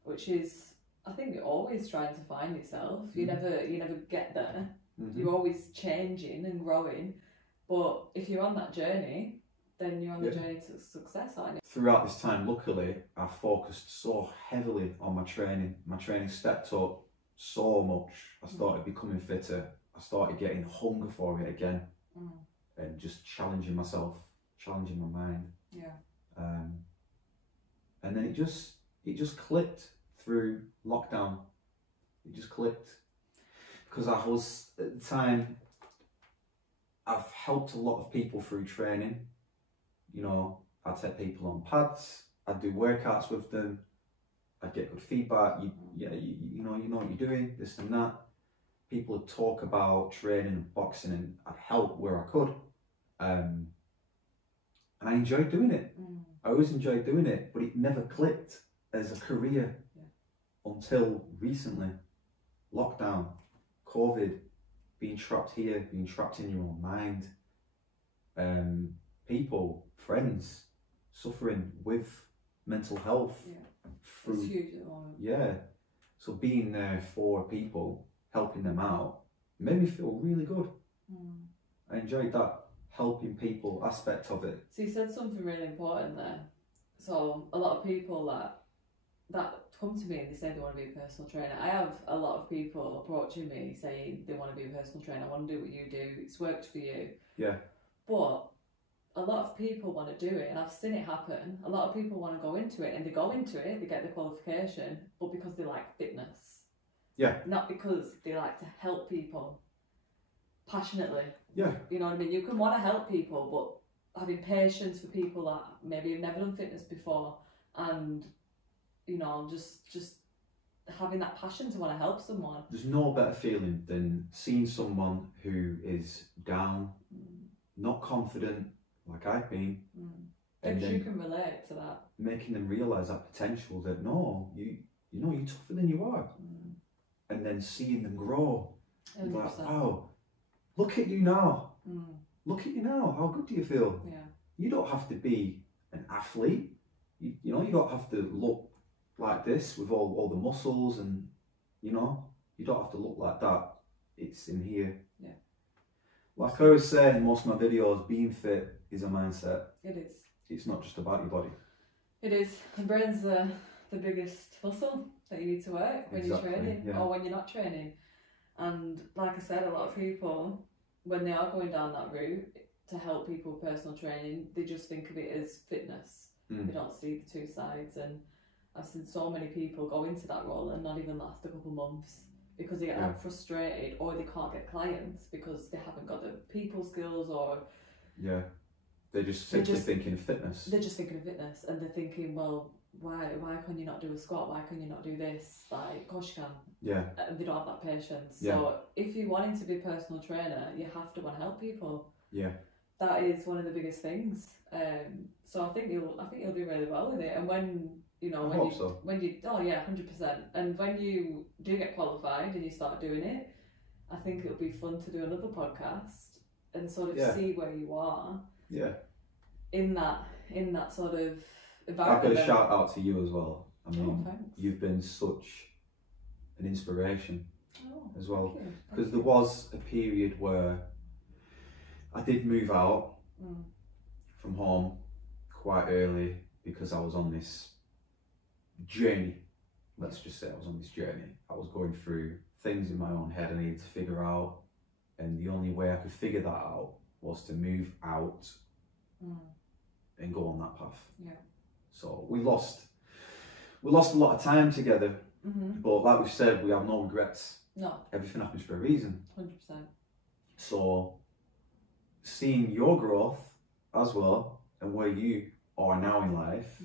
Which is, I think you're always trying to find yourself. You never get there. You're always changing and growing. But if you're on that journey, then you're on the journey to success, aren't you? Throughout this time, luckily, I focused so heavily on my training. My training stepped up so much. I started becoming fitter. I started getting hunger for it again. And just challenging myself, challenging my mind. Yeah. And then it just clicked through lockdown. It just clicked. Because I was, at the time, I've helped a lot of people through training. I'd take people on pads, I'd do workouts with them, I'd get good feedback, you know what you're doing, this and that. People would talk about training and boxing, and I'd help where I could. And I enjoyed doing it. I always enjoyed doing it, but it never clicked as a career until recently. Lockdown, COVID, being trapped here, being trapped in your own mind. People, friends, suffering with mental health. It's huge at the moment. Yeah. So being there for people, helping them out, made me feel really good. I enjoyed that helping people aspect of it. So you said something really important there. So a lot of people that come to me and they say they want to be a personal trainer. I have a lot of people approaching me saying they want to be a personal trainer. I want to do what you do. It's worked for you. Yeah. But a lot of people want to do it, and I've seen it happen. A lot of people want to go into it, and they go into it, they get the qualification, but because they like fitness. Yeah. Not because they like to help people passionately. Yeah. You know what I mean? You can want to help people, but having patience for people that maybe have never done fitness before, and, you know, just having that passion to want to help someone. There's no better feeling than seeing someone who is down, not confident, like I've been, And you can relate to that. Making them realise that potential, that no, you're tougher than you are. And then seeing them grow. 100%. Like, wow, look at you now. Look at you now. How good do you feel? Yeah. You don't have to be an athlete. You don't have to look like this with all the muscles, and you don't have to look like that. It's in here. Yeah. Like I always say in most of my videos, being fit is a mindset. It is. It's not just about your body. It is. The brain's the biggest muscle that you need to work when you're training, or when you're not training. And like I said, a lot of people, when they are going down that route to help people with personal training, they just think of it as fitness. They don't see the two sides. And I've seen so many people go into that role and not even last a couple months because they get frustrated, or they can't get clients because they haven't got the people skills, or they're just simply thinking of fitness. They're just thinking of fitness, and they're thinking, well, why can you not do a squat? Why can you not do this? Like, of course you can. Yeah. And they don't have that patience. Yeah. So if you're wanting to be a personal trainer, you have to want to help people. Yeah. That is one of the biggest things. So I think you'll do really well with it. And when you 100%. And when you do get qualified and you start doing it, I think it'll be fun to do another podcast and sort of see where you are. Yeah. In that sort of I've environment. got a shout out to you as well. I mean, thanks. You've been such an inspiration as well. Thank you. Because there was a period where I did move out from home quite early because I was on this journey. Let's just say I was on this journey. I was going through things in my own head I needed to figure out, and the only way I could figure that out was to move out and go on that path. Yeah. So we lost a lot of time together, but like we've said, we have no regrets. No. Everything happens for a reason. 100%. So seeing your growth as well and where you are now in life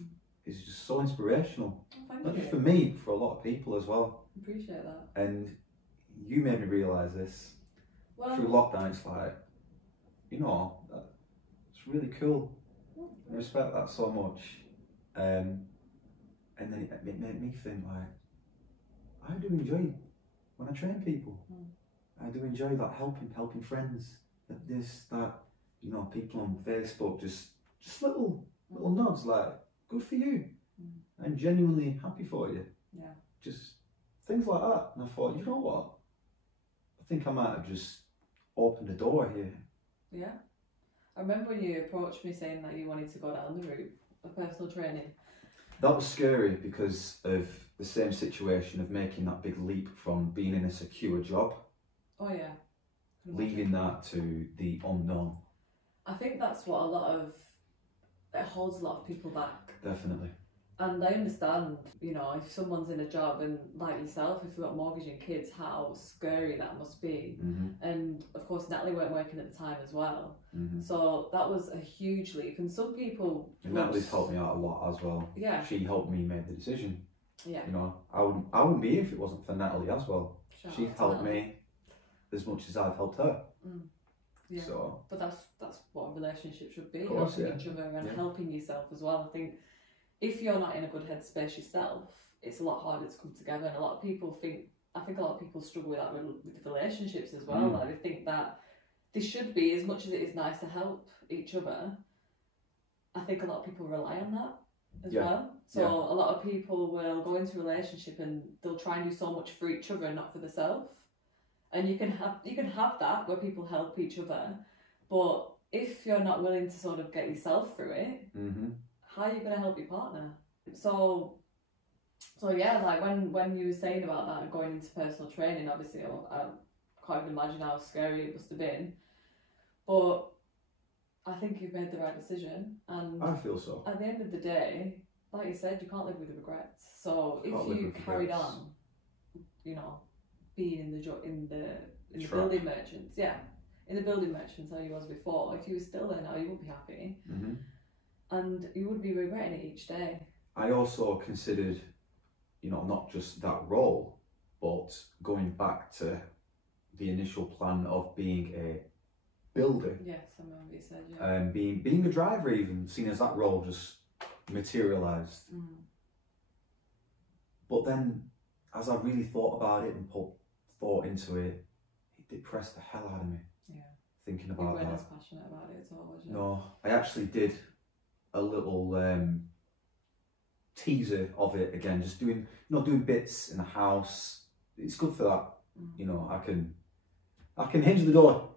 is just so inspirational. Not just for me, but for a lot of people as well. Appreciate that. And you made me realise this through lockdown. It's like, it's really cool. I respect that so much. And then it made me think, like, I do enjoy when I train people. I do enjoy that helping friends. People on Facebook, just little nods, like, good for you. I'm genuinely happy for you. Yeah. Just things like that. And I thought, you know what? I think I might have just opened a door here. Yeah. I remember when you approached me saying that you wanted to go down the route of personal training. That was scary because of the same situation of making that big leap from being in a secure job. Oh yeah. Leaving that to the unknown. I think that's what it holds a lot of people back. Definitely. And I understand, if someone's in a job, and like yourself, if you've got mortgage and kids, how scary that must be. And of course, Natalie weren't working at the time as well. So that was a huge leap. And some people... And Natalie's helped me out a lot as well. Yeah. She helped me make the decision. Yeah. I wouldn't be here if it wasn't for Natalie as well. She's helped me as much as I've helped her. Yeah. So, but that's what a relationship should be, course, helping each other and helping yourself as well. I think if you're not in a good headspace yourself, it's a lot harder to come together. And a lot of people I think a lot of people struggle with that with relationships as well. Like, they think that they should be, as much as it is nice to help each other, I think a lot of people rely on that as well. So a lot of people will go into a relationship and they'll try and do so much for each other and not for themselves. And you can have that where people help each other, but if you're not willing to sort of get yourself through it, how are you going to help your partner? So yeah, like when you were saying about that and going into personal training, obviously I can't even imagine how scary it must have been. But I think you've made the right decision, and I feel so. at the end of the day, like you said, you can't live with the regrets. So if you carried on, you know, being in the building merchants, in the building merchants how you was before, if you were still there now, you wouldn't be happy, and you would be regretting it each day. I also considered, you know, not just that role, but going back to the initial plan of being a builder. Yes, I remember you said, and being a driver, even seeing as that role just materialised. But then, as I really thought about it and put thought into it, it depressed the hell out of me. Yeah. Thinking about that. You weren't as passionate about it at all, was you? No, I actually did a little teaser of it again, just doing bits in the house. It's good for that. You know, I can hinge the door.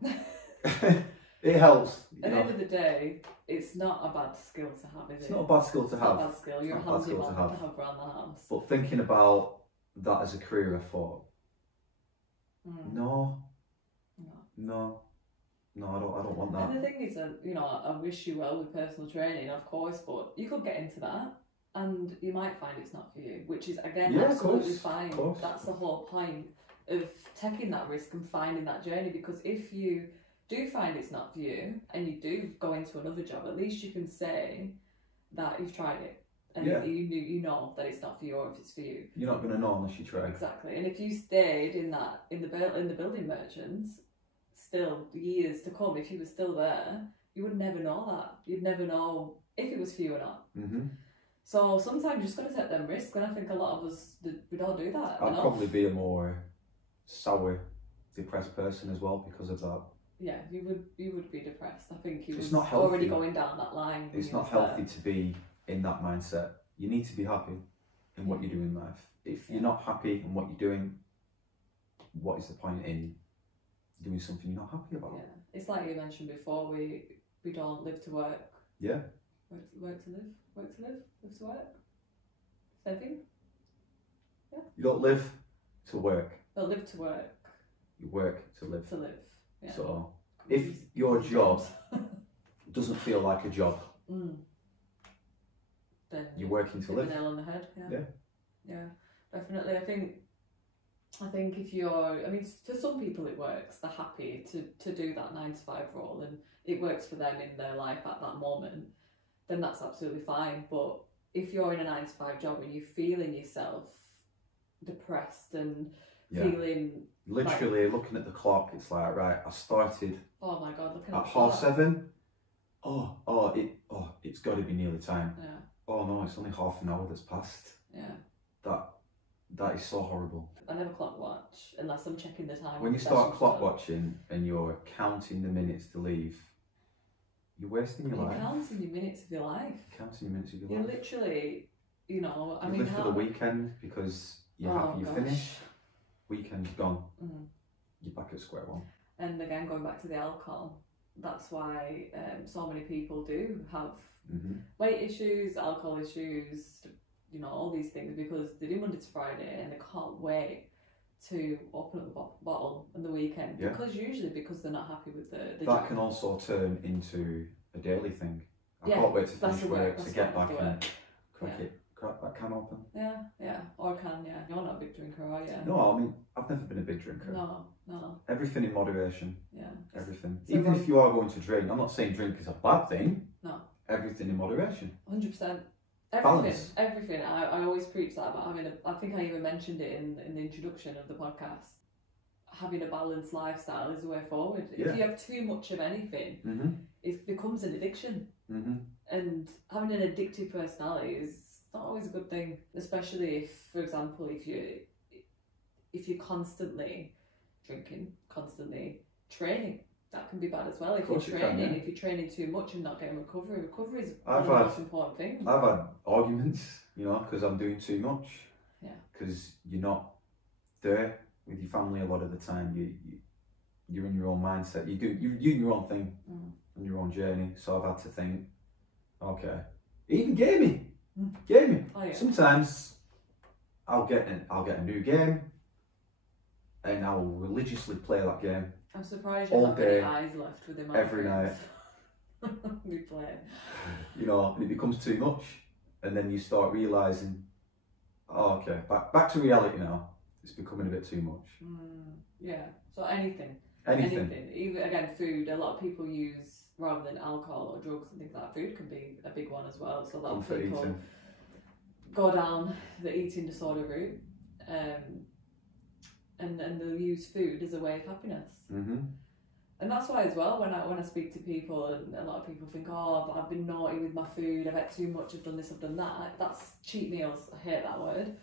It helps. At the end of the day, it's not a bad skill to have, is it? It's not a bad skill to have. It's not a bad skill. You're a handy man to have around the house. But thinking about that as a career, I thought, no, I don't want that. And the thing is that, you know, I wish you well with personal training, of course, but you could get into that and you might find it's not for you, which is, again, absolutely fine. That's the whole point of taking that risk and finding that journey, because if you do find it's not for you and you do go into another job, at least you can say that you've tried it and you know that it's not for you, or if it's for you. You're not going to know unless you try. Exactly. And if you stayed in the building merchants, still years to come, if you were still there, you would never know that. You'd never know if it was for you or not. So sometimes you just got to take them risks, and I think a lot of us, we don't do that. I'd probably be a more sour, depressed person as well because of that. Yeah, you would be depressed. I think you was not already going down that line. It's not healthy to be in that mindset. You need to be happy in what you do in life. If you're not happy in what you're doing, what is the point in doing something you're not happy about? Yeah, it's like you mentioned before. We don't live to work. Yeah. Work to live. Work to live. Live to work. Same thing. Yeah. You don't live to work. Don't live to work. You work to live. To live. Yeah. So if your job doesn't feel like a job, then you're working to live. Nail on the head. Yeah, definitely. I think if you're, I mean, for some people it works. They're happy to do that 9 to 5 role, and it works for them in their life at that moment. Then that's absolutely fine. But if you're in a 9 to 5 job and you're feeling yourself depressed and feeling literally looking at the clock, it's like, right, I started oh my god, looking at at 7:30. It's got to be nearly time. Yeah. Oh no, it's only half an hour that's passed. Yeah. That is so horrible. I never clock watch unless I'm checking the time. When you start clock watching and you're counting the minutes to leave, you're wasting your life. You're counting your minutes of your life. You're counting your minutes of your life. life. You're literally, you know, you live for the weekend because you're happy you finished. Weekend's gone. You're back at square one. And again, going back to the alcohol, that's why so many people do have weight issues, alcohol issues, you know, all these things, because they do Monday to Friday and they can't wait to open up the bottle on the weekend, because they're not happy with the job. That can also turn into a daily thing. I can't wait to finish work to get back and crack that can open. Or a can, You're not a big drinker, are you? No, I mean, I've never been a big drinker. No. Everything in moderation. Yeah. Everything. So even if you are going to drink, I'm not saying drink is a bad thing. No. Everything in moderation. 100%. Balance. Everything. I always preach that about having I think I even mentioned it in the introduction of the podcast. Having a balanced lifestyle is the way forward. If you have too much of anything, it becomes an addiction. And having an addictive personality is not always a good thing, especially if, for example, if you're constantly drinking, constantly training. That can be bad as well. If you're training too much and not getting recovery is one of the most important things. I've had arguments, you know, because I'm doing too much. Yeah. Because you're not there with your family a lot of the time. You're in your own mindset. You're doing your own thing on your own journey. So I've had to think, okay, even gaming. Oh, yeah. Sometimes I'll get a new game, and I'll religiously play that game. I'm surprised you have any eyes left within my every night. We play. You know, and it becomes too much, and then you start realising, oh, okay, back to reality now. It's becoming a bit too much. Yeah. So anything. Anything. Even again, food. A lot of people use, rather than alcohol or drugs and things like that, food can be a big one as well. So a lot of people go down the eating disorder route, and they'll use food as a way of happiness. And that's why as well, when I speak to people, and a lot of people think, oh, but I've been naughty with my food, I've had too much, I've done this, I've done that. That's cheat meals. I hate that word.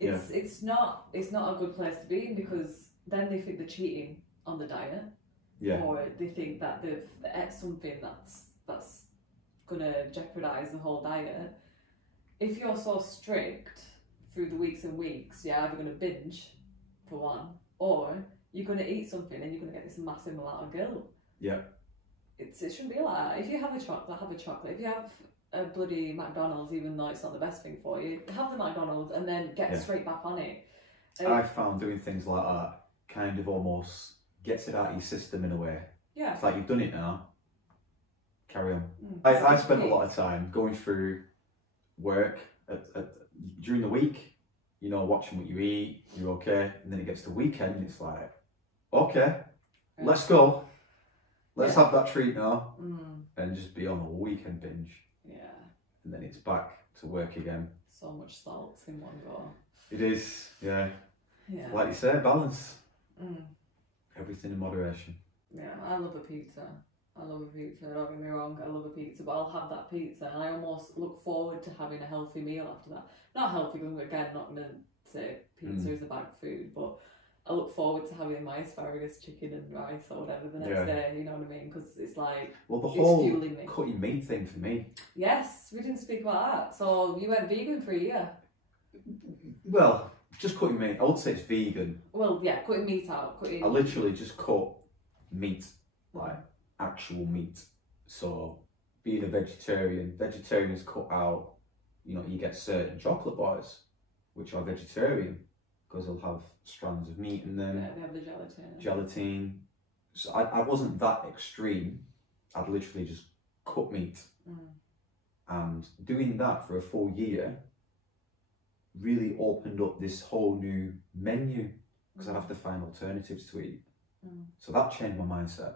It's not a good place to be in, because then they think they're cheating on the diet, or they think that they've ate something that's gonna jeopardize the whole diet. If you're so strict through the weeks and weeks, you're either gonna binge for one, or you're going to eat something and you're going to get this massive amount of guilt. Yeah. It shouldn't be like that. If you have a chocolate, have a chocolate. If you have a bloody McDonald's, even though it's not the best thing for you, have the McDonald's and then get straight back on it. I found doing things like that kind of almost gets it out of your system in a way. Yeah. It's like, you've done it now, carry on. I spent a lot of time going through work during the week, you know, watching what you eat, you're okay, and then it gets to the weekend and it's like, okay, let's go. Let's have that treat now, and just be on a weekend binge. Yeah. And then it's back to work again. So much salt in one go. It is, yeah. Yeah. Like you say, balance. Everything in moderation. Yeah, I love a pizza. Don't get me wrong, I love a pizza, but I'll have that pizza and I almost look forward to having a healthy meal after that. Not healthy, because again, not going to say pizza is a bad food, but I look forward to having my asparagus, chicken and rice or whatever the next day, you know what I mean? Because it's like, well, the whole cutting meat thing for me. Yes, we didn't speak about that. So you went vegan for a year? Well, just cutting meat. I would say it's vegan. Well, yeah, cutting meat out. I literally just cut meat, like actual meat. So being a vegetarian, vegetarians cut out, you know, you get certain chocolate bars which are vegetarian because they'll have strands of meat in them. Yeah, they have the gelatin. Gelatin. So I wasn't that extreme. I'd literally just cut meat. And doing that for a full year really opened up this whole new menu, because I'd have to find alternatives to eat. So that changed my mindset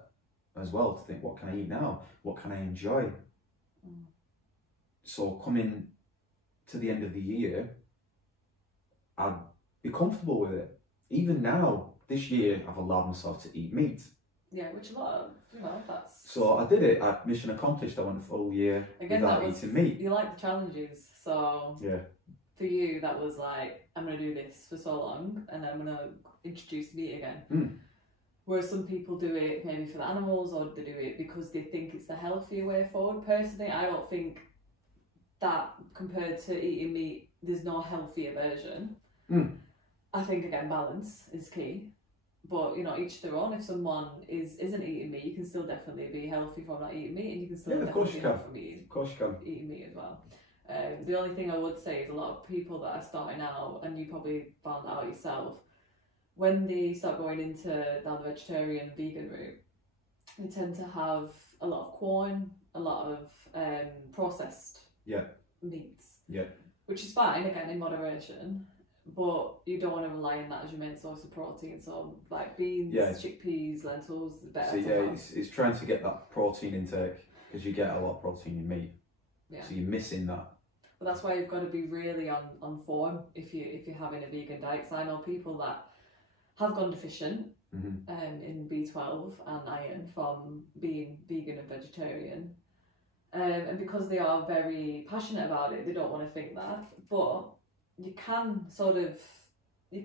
as well, to think, what can I eat now? What can I enjoy? So coming to the end of the year, I'd be comfortable with it. Even now, this year, I've allowed myself to eat meat. Yeah, which a lot of, you know, that's... So I did it. Mission accomplished. I went a full year without eating meat. You like the challenges, so... Yeah. For you, that was like, I'm going to do this for so long, and then I'm going to introduce meat again. Whereas some people do it maybe for the animals, or they do it because they think it's the healthier way forward. Personally, I don't think that compared to eating meat, there's no healthier version. I think, again, balance is key. But, you know, each their own. If someone isn't eating meat, you can still definitely be healthy from not eating meat, and you can still definitely be healthy from eating meat as well. The only thing I would say is a lot of people that are starting out, and you probably found that out yourself, when they start going down the vegetarian, vegan route, they tend to have a lot of corn, a lot of processed meats, which is fine, again, in moderation, but you don't want to rely on that as your main source of protein. So like beans, chickpeas, lentils, the better. So it's trying to get that protein intake, because you get a lot of protein in meat. So you're missing that. But that's why you've got to be really on form if you're having a vegan diet. Because I know people that have gone deficient in B12 and iron from being vegan and vegetarian, and because they are very passionate about it, they don't want to think that. But you can you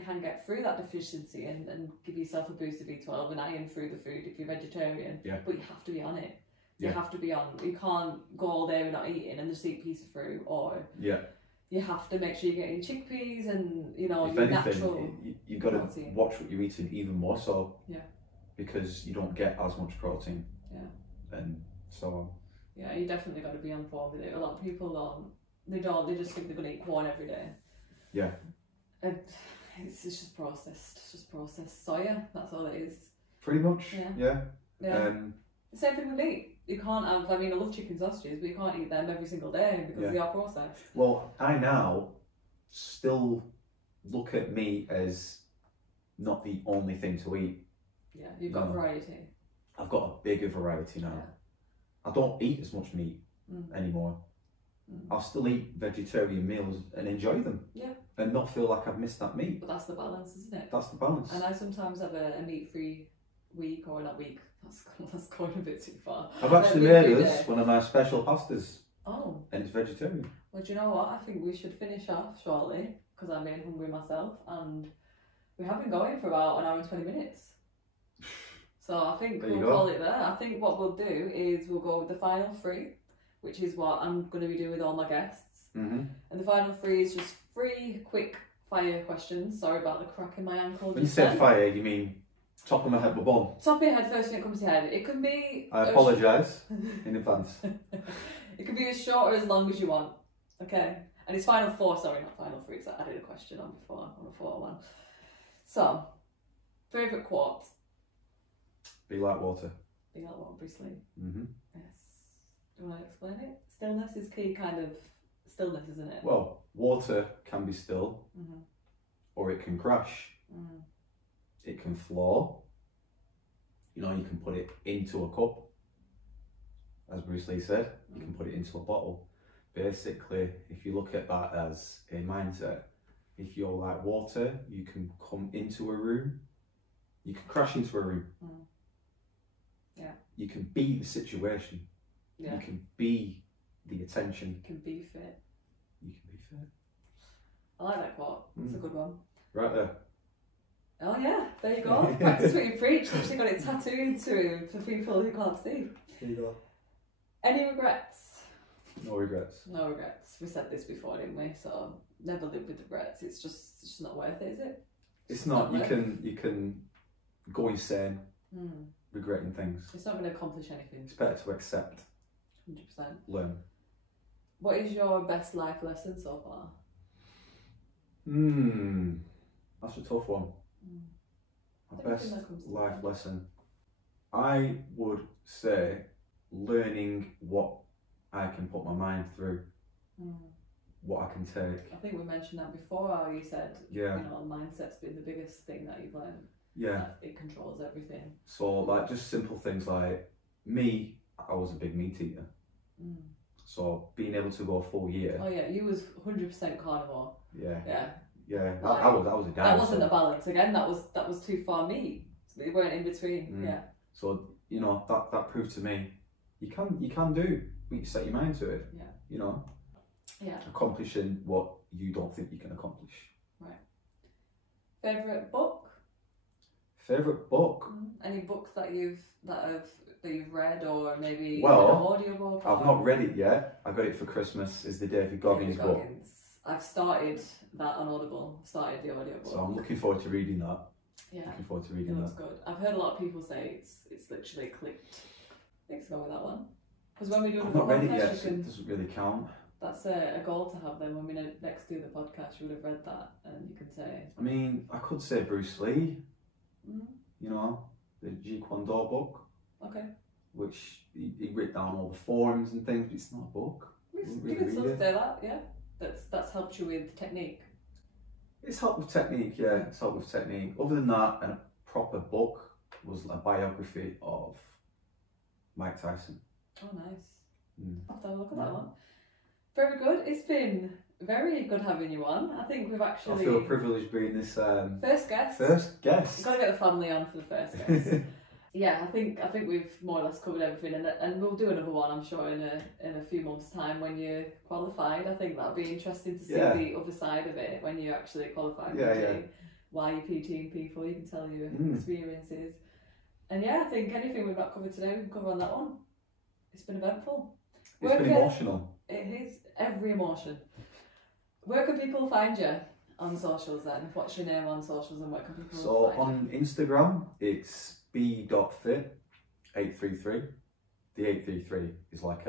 can get through that deficiency and give yourself a boost of B12 and iron through the food if you're vegetarian. But you have to be on it. You have to be on. You can't go all day without eating and just eat a piece of fruit, or you have to make sure you're getting chickpeas and, you know, your natural. You've got to watch what you're eating even more so. Because you don't get as much protein. And so on. Yeah, you definitely got to be on form with it. A lot of people don't. They just think they're going to eat corn every day. And it's just processed. It's just processed soya. That's all it is. Pretty much. The same thing with meat. You can't have, I mean, I love chicken sausages, but you can't eat them every single day because they are processed. Well, I now still look at meat as not the only thing to eat. Yeah, you've got variety. I've got a bigger variety now. I don't eat as much meat anymore. I'll still eat vegetarian meals and enjoy them. Yeah. And not feel like I've missed that meat. But that's the balance, isn't it? That's the balance. And I sometimes have a meat-free week, or not week. That's going a bit too far. I've actually made us one of my special pastas. Oh. And it's vegetarian. Well, do you know what? I think we should finish off shortly because I'm getting hungry myself, and we have been going for about an hour and 20 minutes. So I think we'll call it there. I think what we'll do is we'll go with the final three, which is what I'm going to be doing with all my guests. And the final three is just 3 quick fire questions. Sorry about the crack in my ankle. When you say fire, you mean top of my head, my bum? Top of your head, first thing that comes to your head. It can be... I apologise in advance. It can be as short or as long as you want. Okay? And it's final 4, sorry, not final 3, because I added a question on before, on a 4 one. So, favourite quote? Be like water. Be like water, Bruce Lee. Yes. Do you want to explain it? Stillness is key, kind of stillness, isn't it? Well, water can be still, or it can crash. It can flow. You know, you can put it into a cup, as Bruce Lee said. You can put it into a bottle. Basically, if you look at that as a mindset, if you're like water, you can come into a room, you can crash into a room. Yeah. You can be the situation. Yeah. You can be the attention. You can be fit. You can be fit. I like that quote. It's a good one. Right there. Oh yeah, there you go. Practice what you preach. Literally got it tattooed to for people who can't see. There you go. Any regrets? No regrets. No regrets. We said this before, didn't we? So never live with regrets. It's just not worth it, is it? It's not. You can go insane regretting things. It's not going to accomplish anything. It's better to accept. 100%. Learn. What is your best life lesson so far? That's a tough one. My best life lesson, I would say learning what I can put my mind through, what I can take. I think we mentioned that before, how you said, you know, mindset's been the biggest thing that you've learned. Yeah. It controls everything. So like just simple things like me, I was a big meat eater. So being able to go a full year. Oh yeah, you was 100% carnivore. Yeah. Yeah. Yeah, like, I was a dinosaur. That wasn't a balance again. That was too far meat. So we weren't in between. Yeah. So you know that proved to me you can do when you set your mind to it. Yeah. You know. Yeah. Accomplishing what you don't think you can accomplish. Right. Favorite book? Favorite book? Any books that you've read, or maybe an audiobook? I've not read it yet. I got it for Christmas. It's the David Goggins book. I've started that on Audible. Started the audiobook. So I'm looking forward to reading that. Yeah. Looking forward to reading that. It looks good. I've heard a lot of people say it's literally clicked. Let's go with that one. Because when we do I've not read it yet, so it doesn't really count. That's a goal to have then. When we next do the podcast, you would have read that and you can say... I mean, I could say Bruce Lee. You know, the Jeet Kune Do book. Okay. Which he wrote down all the forms and things, but it's not a book. You can still say that, yeah. That's helped you with technique. It's helped with technique, yeah. It's helped with technique. Other than that, a proper book was a biography of Mike Tyson. Oh, nice. I'll have to have a look at that one. Very good. It's been very good having you on. I think we've actually... I feel privileged being this... first guest. First guest. You've got to get the family on for the first guest. Yeah, I think we've more or less covered everything, and we'll do another one, I'm sure, in a few months' time when you're qualified. I think that'll be interesting to see the other side of it when you actually qualify. Why you're PTing people, you can tell your experiences. And yeah, I think anything we've not covered today, we can cover on that one. It's been eventful. It's been emotional. It is every emotion. Where can people find you on socials then? What's your name on socials and where can people find you? On Instagram, it's b.fit833. The 833 is like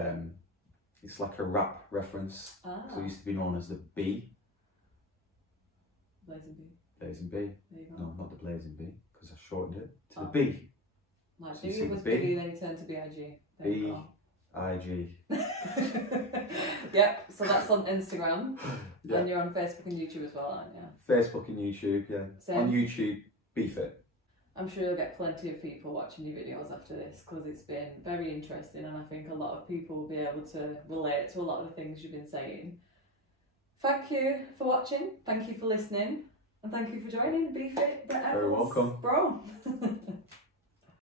it's like a rap reference. So it used to be known as the B. Blazing B. Blazing B. There you go. No, not the Blazing B, because I shortened it to the B. Like, So B you see was B. B, then you turned to BIG. There you go. B-I-G. Yep, so that's on Instagram. Yeah. And you're on Facebook and YouTube as well, aren't you? Facebook and YouTube, yeah. Same. On YouTube, BeFit. I'm sure you'll get plenty of people watching your videos after this because it's been very interesting, and I think a lot of people will be able to relate to a lot of the things you've been saying. Thank you for watching, thank you for listening, and thank you for joining BeFit. Very welcome. Bro.